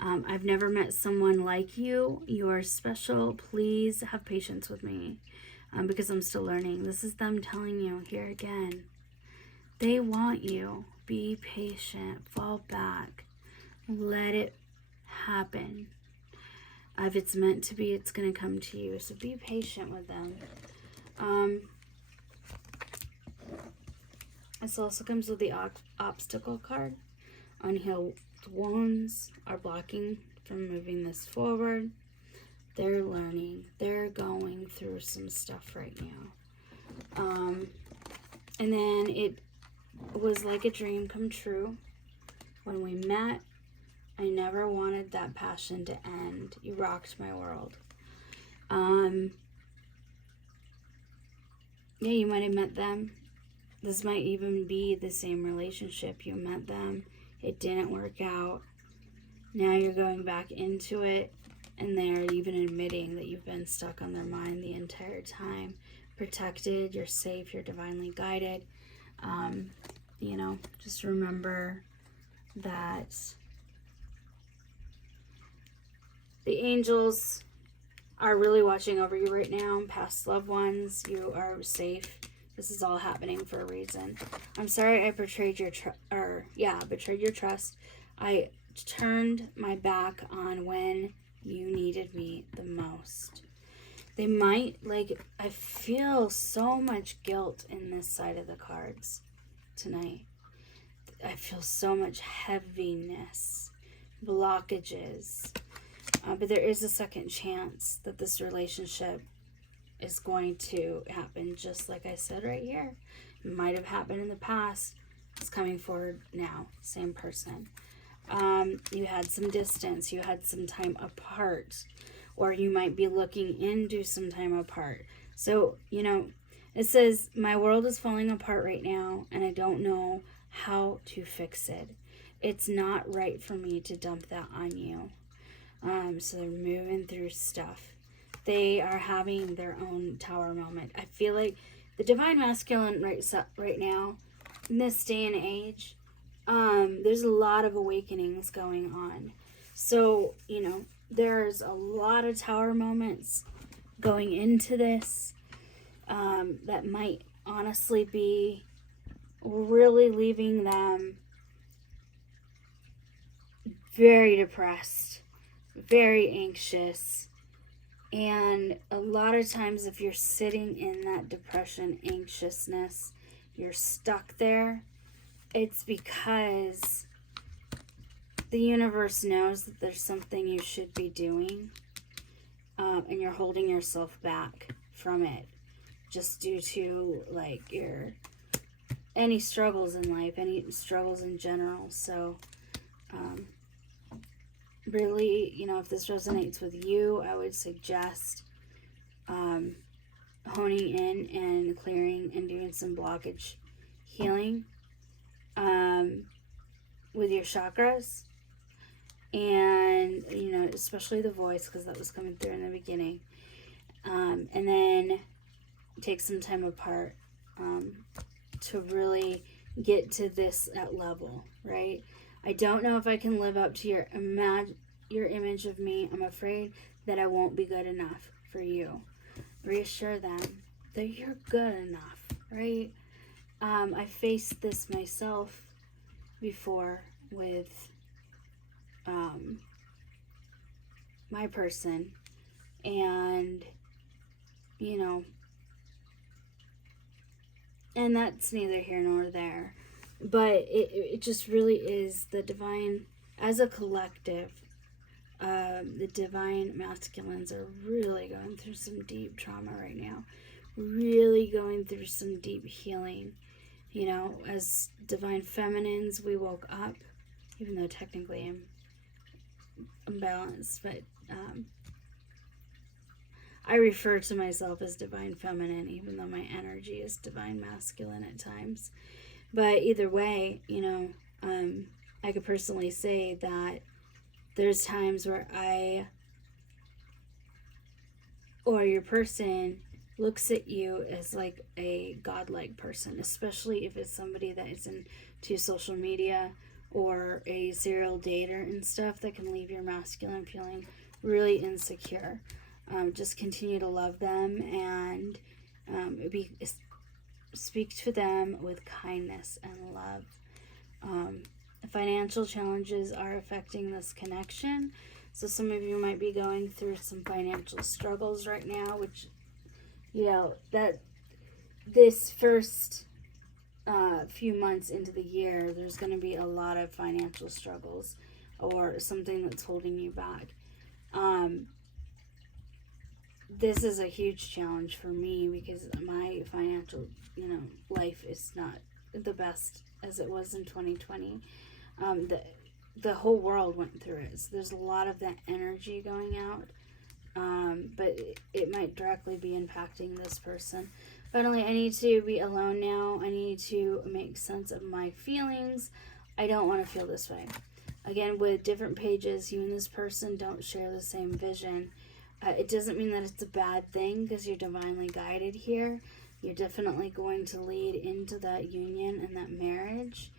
I've never met someone like you. You are special. Please have patience with me because I'm still learning. This is them telling you here again. They want you. Be patient. Fall back. Let it happen. If it's meant to be, it's going to come to you. So be patient with them. This also comes with the obstacle card. Unhealed wounds are blocking from moving this forward. They're learning. They're going through some stuff right now. And then it was like a dream come true. When we met, I never wanted that passion to end. You rocked my world. Yeah, you might have met them This might even be the same relationship. You met them, it didn't work out. Now you're going back into it, and they're even admitting that you've been stuck on their mind the entire time. Protected, you're safe, you're divinely guided. Just remember that the angels are really watching over you right now. Past loved ones, you are safe. This is all happening for a reason. I'm sorry I betrayed your betrayed your trust. I turned my back on when you needed me the most. They might, I feel so much guilt in this side of the cards tonight. I feel so much heaviness, blockages. But there is a second chance that this relationship is going to happen, just like I said right here. It might have happened in the past. It's coming forward now. Same person. You had some distance. You had some time apart. Or you might be looking into some time apart. So, it says, my world is falling apart right now, and I don't know how to fix it. It's not right for me to dump that on you. So they're moving through stuff. They are having their own tower moment. I feel like the divine masculine right now, in this day and age, there's a lot of awakenings going on. So, there's a lot of tower moments going into this that might honestly be really leaving them very depressed, very anxious. And a lot of times if you're sitting in that depression, anxiousness, you're stuck there, it's because the universe knows that there's something you should be doing, and you're holding yourself back from it just due to your any struggles in life, any struggles in general. So really, if this resonates with you, I would suggest honing in and clearing and doing some blockage healing with your chakras, and especially the voice, because that was coming through in the beginning, and then take some time apart to really get to this at level, right? I don't know if I can live up to your image of me. I'm afraid that I won't be good enough for you. Reassure them that you're good enough, right? I faced this myself before with my person, and and that's neither here nor there, but it just really is the divine as a collective. The divine masculines are really going through some deep trauma right now, really going through some deep healing. As divine feminines, we woke up, even though technically I'm imbalanced, but I refer to myself as divine feminine, even though my energy is divine masculine at times. But either way, I could personally say that there's times where or your person looks at you as like a godlike person, especially if it's somebody that is into social media or a serial dater and stuff, that can leave your masculine feeling really insecure. Just continue to love them and speak to them with kindness and love. Financial challenges are affecting this connection. So some of you might be going through some financial struggles right now, which, that this first few months into the year, there's going to be a lot of financial struggles or something that's holding you back. This is a huge challenge for me because my financial, life is not the best as it was in 2020. The whole world went through it, so there's a lot of that energy going out, but it might directly be impacting this person. Finally, I need to be alone now. I need to make sense of my feelings. I don't want to feel this way. Again, with different pages, you and this person don't share the same vision. It doesn't mean that it's a bad thing because you're divinely guided here. You're definitely going to lead into that union and that marriage.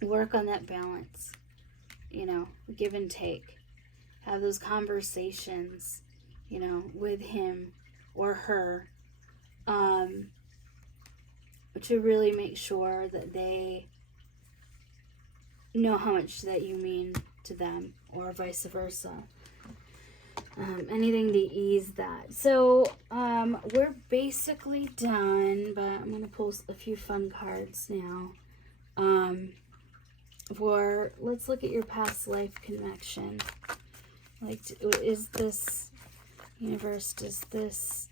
Work on that balance, you know, give and take. Have those conversations, you know, with him or her, to really make sure that they know how much that you mean to them, or vice versa. Anything to ease that. So we're basically done, but I'm going to pull a few fun cards now. Let's look at your past life connection. Like, is this universe, does this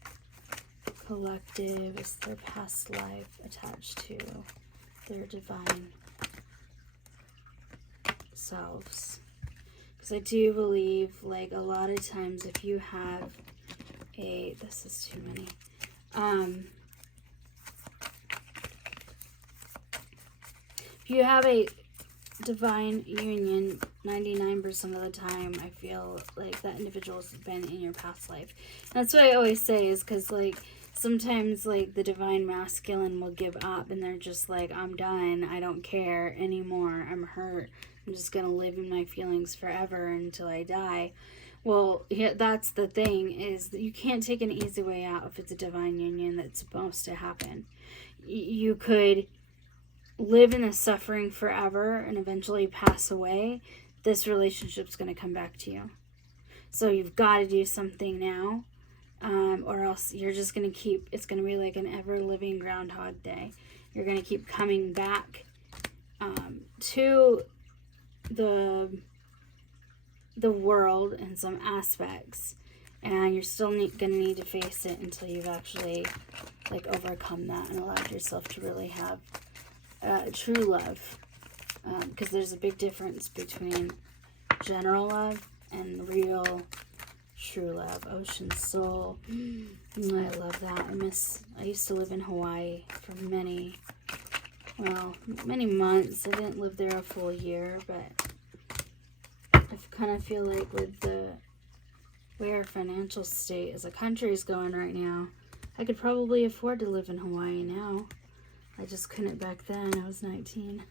collective, is their past life attached to their divine selves? Because I do believe, like, a lot of times if you have this is too many. If you have a divine union, 99% of the time, I feel like that individual's been in your past life. And that's what I always say, is because, like, sometimes, like, the divine masculine will give up and they're just like, I'm done, I don't care anymore, I'm hurt, I'm just gonna live in my feelings forever until I die. Well, yeah, that's the thing, is that you can't take an easy way out if it's a divine union that's supposed to happen. You could live in the suffering forever and eventually pass away. This relationship's going to come back to you. So you've got to do something now, or else you're just going to keep, it's going to be like an ever-living Groundhog Day. You're going to keep coming back to the world in some aspects, and you're still going to need to face it until you've actually, like, overcome that and allowed yourself to really have true love, because there's a big difference between general love and real true love. Ocean soul, I love that. I used to live in Hawaii for many months. I didn't live there a full year, but I kind of feel like with the way our financial state as a country is going right now, I could probably afford to live in Hawaii now. I just couldn't back then. I was 19.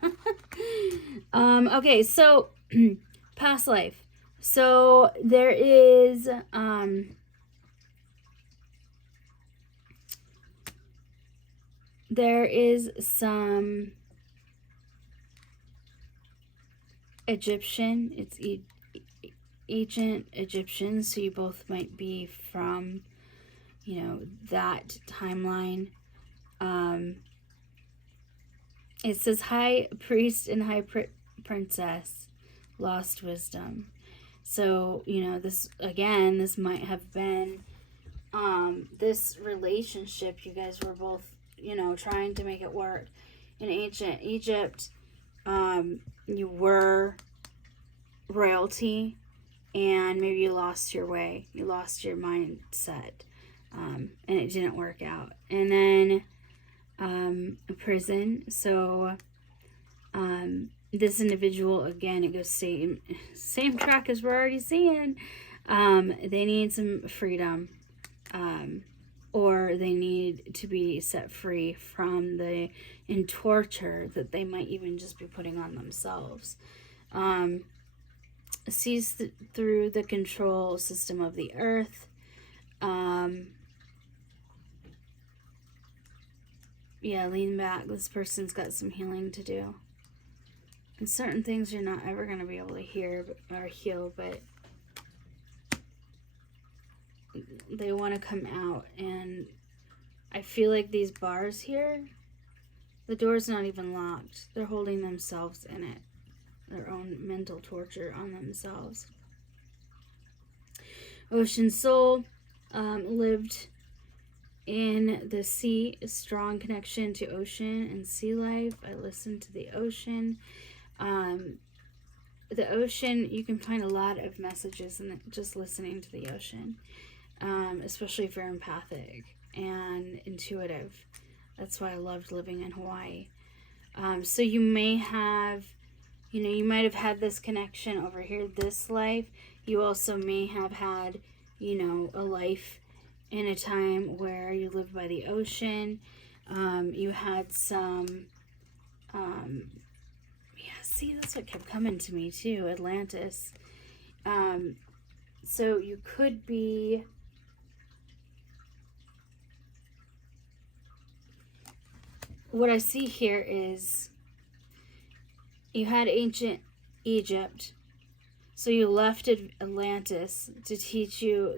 Okay, so past life. So there is some Egyptian. It's ancient Egyptian, so you both might be from, you know, that timeline. It says high priest and high princess lost wisdom. So, you know, this might have been this relationship. You guys were both, you know, trying to make it work. In ancient Egypt, you were royalty, and maybe you lost your way. You lost your mindset, and it didn't work out. And then prison. So this individual, again, it goes same track as we're already seeing. They need some freedom, or they need to be set free from the torture that they might even just be putting on themselves. Sees through the control system of the earth. Yeah, lean back. This person's got some healing to do. And certain things you're not ever going to be able to hear or heal, but they want to come out. And I feel like these bars here, the door's not even locked. They're holding themselves in it. Their own mental torture on themselves. Ocean soul lived in the sea, a strong connection to ocean and sea life. I listen to the ocean. The ocean, you can find a lot of messages in just listening to the ocean. especially if you're empathic and intuitive. That's why I loved living in Hawaii. So you may have, you might have had this connection over here this life. You also may have had, a life in a time where you lived by the ocean. You had some, see, that's what kept coming to me too, Atlantis. So you could be, what I see here is you had ancient Egypt, so you left Atlantis to teach you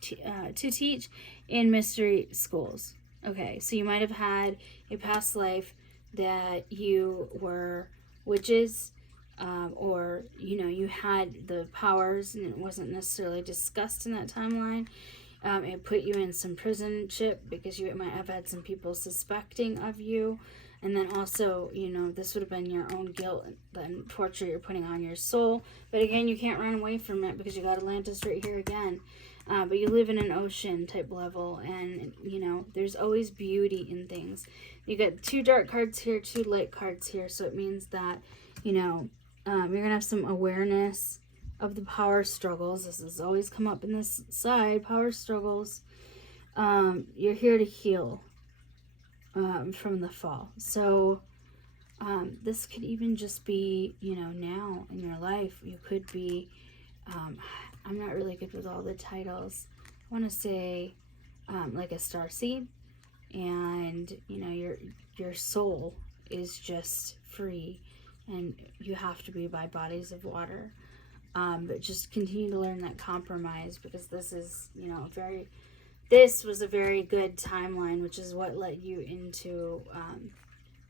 to teach in mystery schools. Okay, so you might have had a past life that you were witches, or you had the powers, and it wasn't necessarily discussed in that timeline. It put you in some prison ship because you might have had some people suspecting of you. And then also, this would have been your own guilt and torture you're putting on your soul. But again, you can't run away from it because you got Atlantis right here again. But you live in an ocean type level, and, there's always beauty in things. You got 2 dark cards here, 2 light cards here. So it means that, you're going to have some awareness of the power struggles. This has always come up in this side, power struggles. You're here to heal from the fall. So this could even just be, now in your life. You could be, I'm not really good with all the titles. I want to say like a starseed, and your soul is just free, and you have to be by bodies of water. But just continue to learn that compromise, because this is, this was a very good timeline, which is what led you into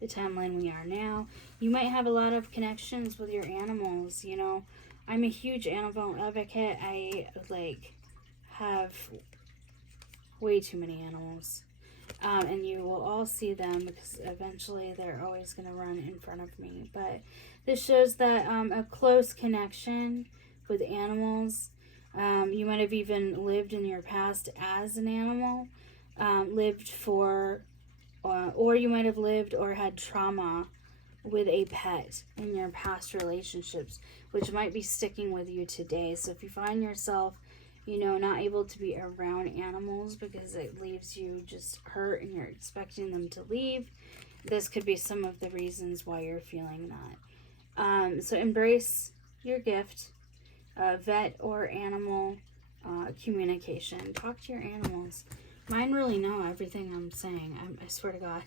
the timeline we are now. You might have a lot of connections with your animals. I'm a huge animal advocate. I have way too many animals. And you will all see them, because eventually they're always going to run in front of me. But this shows that a close connection with animals. You might have even lived in your past as an animal, lived for, or you might have lived or had trauma with a pet in your past relationships, which might be sticking with you today. So if you find yourself, not able to be around animals because it leaves you just hurt and you're expecting them to leave, this could be some of the reasons why you're feeling that. So embrace your gift, vet or animal communication. Talk to your animals. Mine really know everything I'm saying. I swear to God.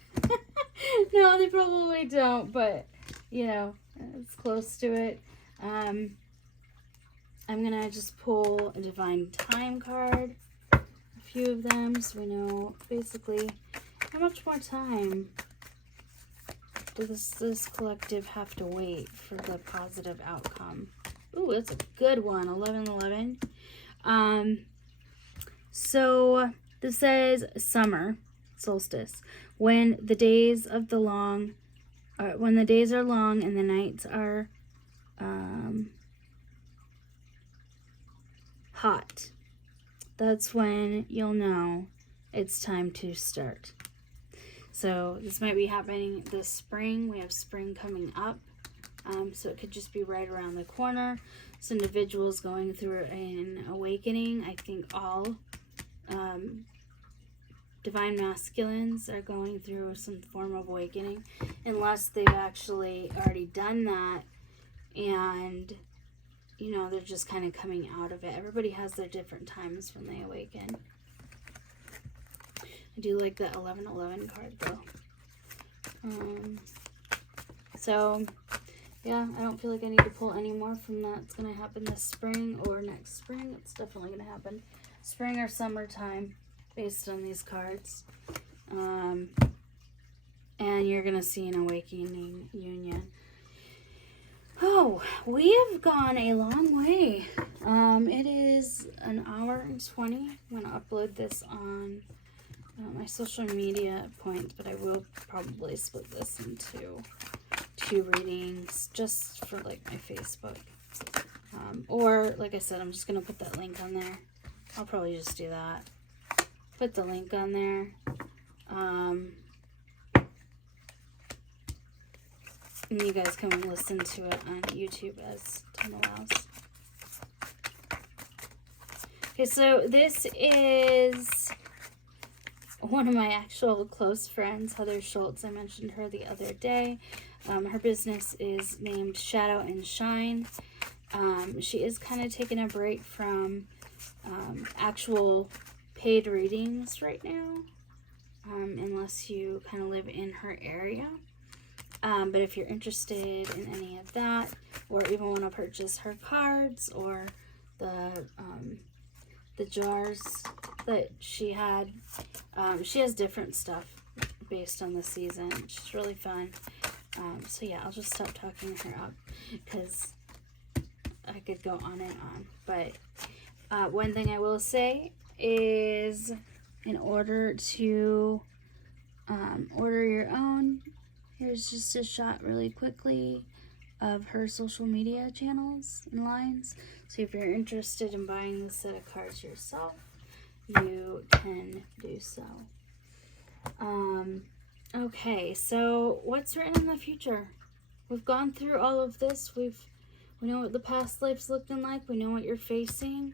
No, they probably don't, but, it's close to it. I'm going to just pull a Divine Time card, a few of them, so we know basically how much more time does this collective have to wait for the positive outcome. Ooh, that's a good one, 1111. So this says summer solstice, when the days are long and the nights are hot. That's when you'll know it's time to start. So this might be happening this spring. We have spring coming up. So it could just be right around the corner. So individuals going through an awakening. I think all divine masculines are going through some form of awakening, unless they've actually already done that and they're just kind of coming out of it. Everybody has their different times when they awaken. I do like the 1111 card though. So yeah, I don't feel like I need to pull any more from that. It's going to happen this spring or next spring. It's definitely going to happen spring or summertime based on these cards. And you're going to see an awakening union. Oh, we have gone a long way. It is an hour and 20. I'm going to upload this on my social media point, but I will probably split this into 2 readings just for my Facebook. Or, like I said, I'm just going to put that link on there I'll probably just do that. Put the link on there. And you guys can listen to it on YouTube as time allows. Okay, so this is one of my actual close friends, Heather Schultz. I mentioned her the other day. Her business is named Shadow and Shine. She is kind of taking a break from actual paid readings right now, unless you kind of live in her area. But if you're interested in any of that, or even want to purchase her cards or the jars that she had, she has different stuff based on the season, which is really fun. So yeah, I'll just stop talking her up because I could go on and on. But one thing I will say is, in order to order your own, here's just a shot really quickly of her social media channels and lines. So if you're interested in buying this set of cards yourself, you can do so. Okay, so what's written in the future? We've gone through all of this. We know what the past life's looking like. We know what you're facing.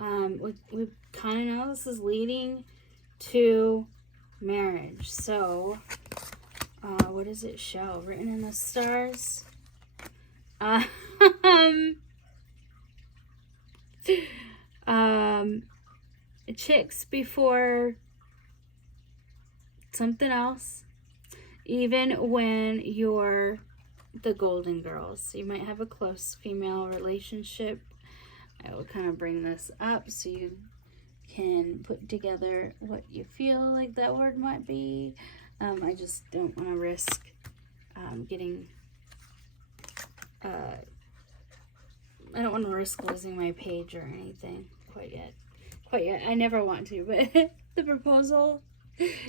We kind of know this is leading to marriage. So, what does it show? Written in the stars. Chicks before something else. Even when you're the Golden Girls, you might have a close female relationship. I will kind of bring this up so you can put together what you feel like that word might be. I just don't want to risk getting I don't want to risk losing my page or anything quite yet. I never want to, but the proposal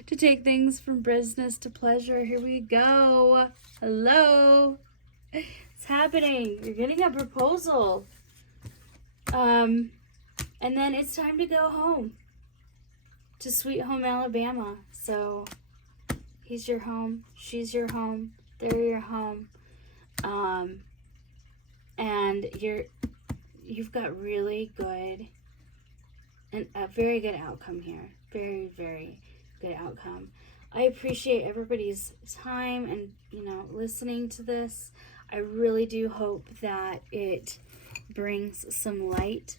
to take things from business to pleasure. Here we go. Hello. It's happening. You're getting a proposal. And then it's time to go home to Sweet Home Alabama. So he's your home, she's your home, they're your home. And you've got really good and a very good outcome here. Very, very good outcome. I appreciate everybody's time and, listening to this. I really do hope that it brings some light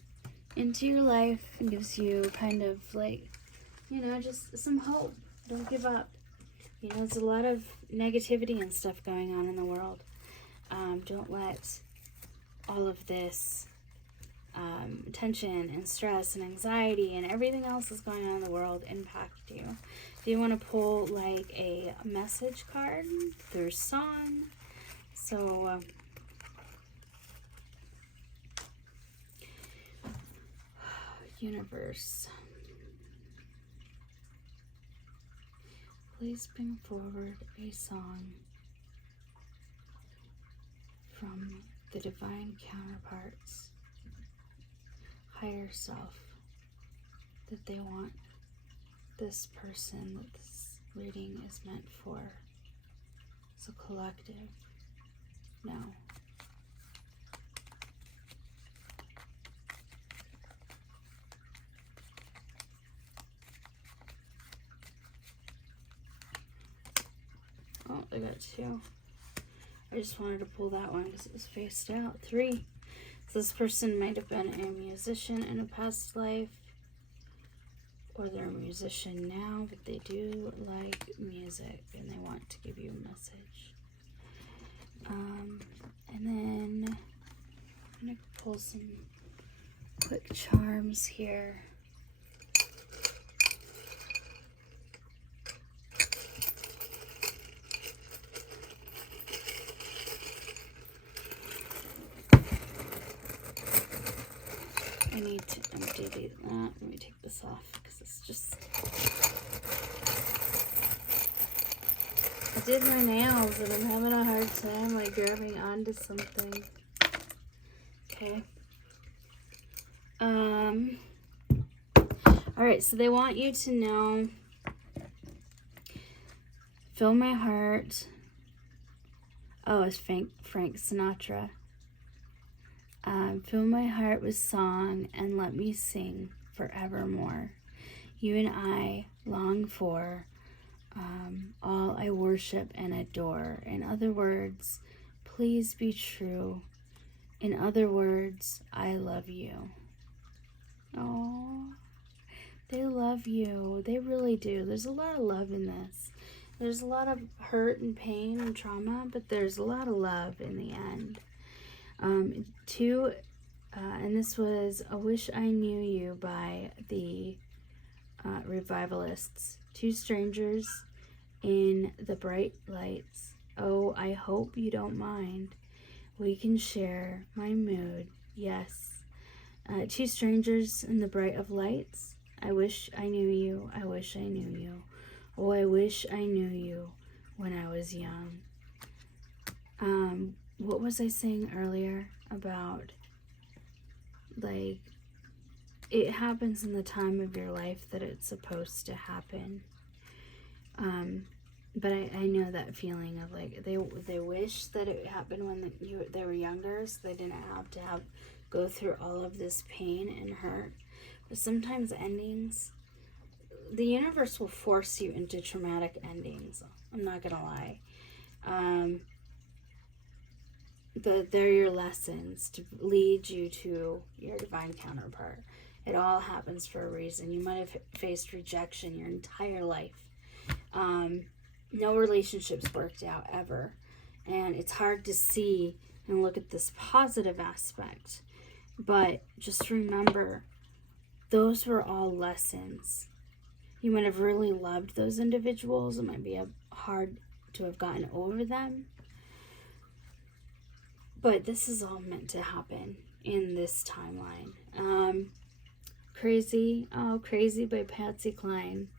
into your life and gives you kind of like, just some hope. Don't give up. There's a lot of negativity and stuff going on in the world. Don't let all of this tension and stress and anxiety and everything else that's going on in the world impact you. Do you want to pull like a message card through song? So universe, please bring forward a song from the divine counterparts, higher self, that they want this person that this reading is meant for. So collective, no. Oh, I got 2. I just wanted to pull that one because it was faced out. 3. So this person might have been a musician in a past life, or they're a musician now, but they do like music and they want to give you a message. And then I'm going to pull some quick charms here. I need to empty that. Let me take this off because it's just... I did my nails and I'm having a hard time like grabbing onto something. Okay. All right, so they want you to know, fill my heart. Oh, it's Frank Sinatra. Fill my heart with song and let me sing forevermore. You and I long for all I worship and adore. In other words, please be true. In other words, I love you. Oh, they love you. They really do. There's a lot of love in this. There's a lot of hurt and pain and trauma, but there's a lot of love in the end. And this was I Wish I Knew You by the Revivalists. Two strangers in the bright lights. Oh, I hope you don't mind. We can share my mood. Yes. Two strangers in the bright of lights. I wish I knew you. I wish I knew you. Oh, I wish I knew you when I was young. What was I saying earlier about, like, it happens in the time of your life that it's supposed to happen. But I know that feeling of, like, they wish that it happened when they were younger, so they didn't have to go through all of this pain and hurt. But sometimes endings, the universe will force you into traumatic endings. I'm not gonna lie. They're your lessons to lead you to your divine counterpart. It all happens for a reason. You might have faced rejection your entire life. No relationships worked out ever. And it's hard to see and look at this positive aspect. But just remember, those were all lessons. You might have really loved those individuals. It might be hard to have gotten over them. But this is all meant to happen in this timeline. Crazy. Oh, Crazy by Patsy Cline.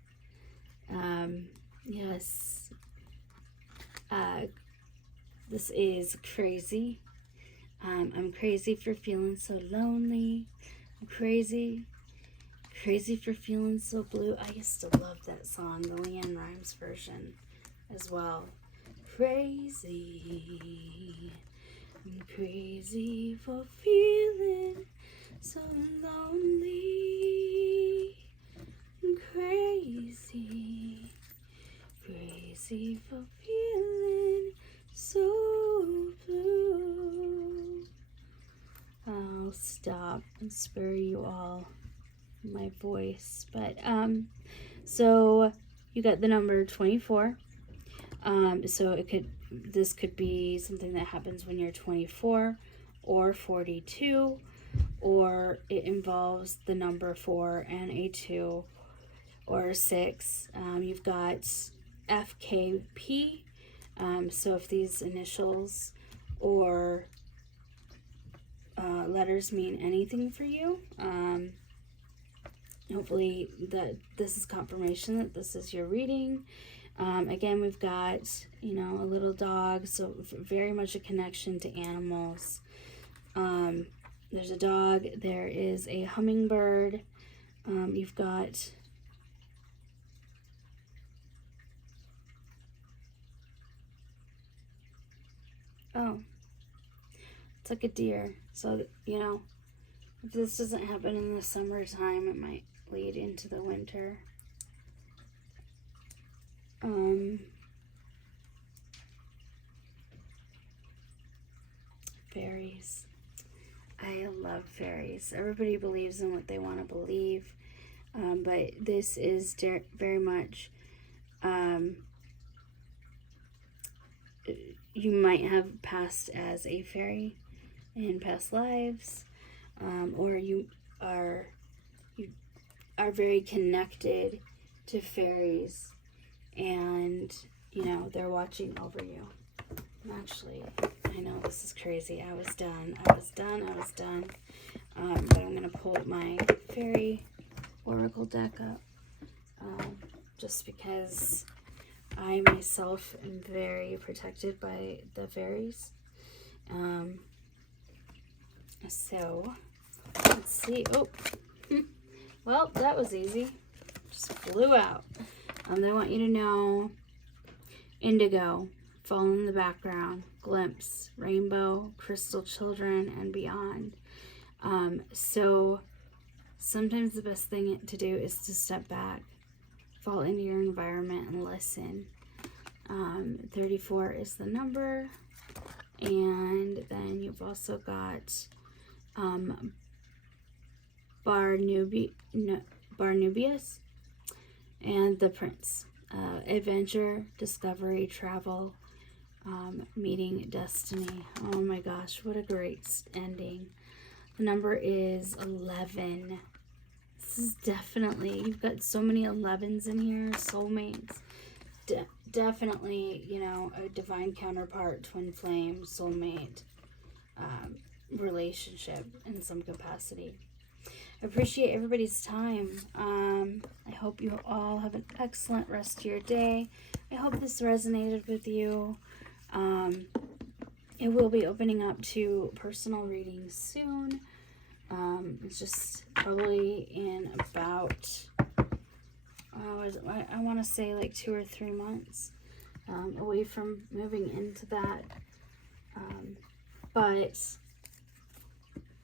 Yes. This is crazy. I'm crazy for feeling so lonely. I'm crazy for feeling so blue. I used to love that song, the Leanne Rimes version as well. Crazy. I'm crazy for feeling so lonely. I'm crazy for feeling so blue. I'll stop and spare you all my voice. But so you got the number 24. So this could be something that happens when you're 24 or 42, or it involves the number 4 and a 2 or a 6. You've got FKP. So if these initials or letters mean anything for you, hopefully that this is confirmation that this is your reading. Again, we've got, a little dog, so very much a connection to animals. There's a dog, there is a hummingbird, you've got it's like a deer. So, if this doesn't happen in the summertime, it might lead into the winter. Fairies. I love fairies. Everybody believes in what they want to believe, but this is very much, you might have passed as a fairy in past lives, or you are very connected to fairies, and they're watching over you. Actually, I know this is crazy. I was done. But I'm gonna pull my fairy oracle deck up, just because I myself am very protected by the fairies. So let's see. Well, that was easy. Just flew out. They want you to know indigo, fall in the background, glimpse, rainbow, crystal children, and beyond. So sometimes the best thing to do is to step back, fall into your environment, and listen. 34 is the number. And then you've also got Barnubius and the Prince. Adventure, discovery, travel, meeting destiny. Oh my gosh, what a great ending. The number is 11. This is definitely, you've got so many 11s in here, soulmates. Definitely, you know, a divine counterpart, twin flame, soulmate, relationship in some capacity. I appreciate everybody's time. I hope you all have an excellent rest of your day. I hope this resonated with you. It will be opening up to personal readings soon. It's just probably in about, I want to say like 2 or 3 months away from moving into that. But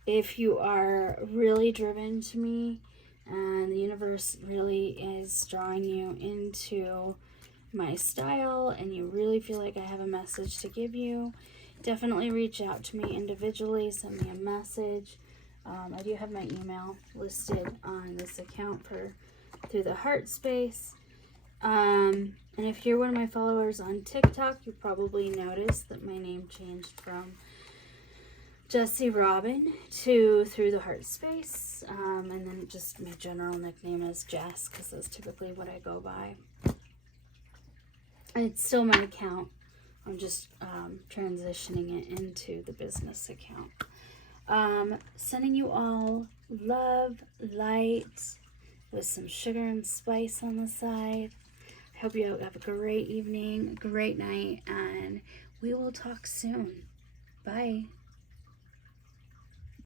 if you are really driven to me and the universe really is drawing you into my style and you really feel like I have a message to give you, definitely reach out to me individually, send me a message. I do have my email listed on this account through the heart space. And if you're one of my followers on TikTok, you probably noticed that my name changed from Jessie Robin to Through the Heart Space. And then just my general nickname is Jess, because that's typically what I go by. And it's still my account. I'm just transitioning it into the business account. Sending you all love, light, with some sugar and spice on the side. I hope you have a great evening, great night, and we will talk soon. Bye.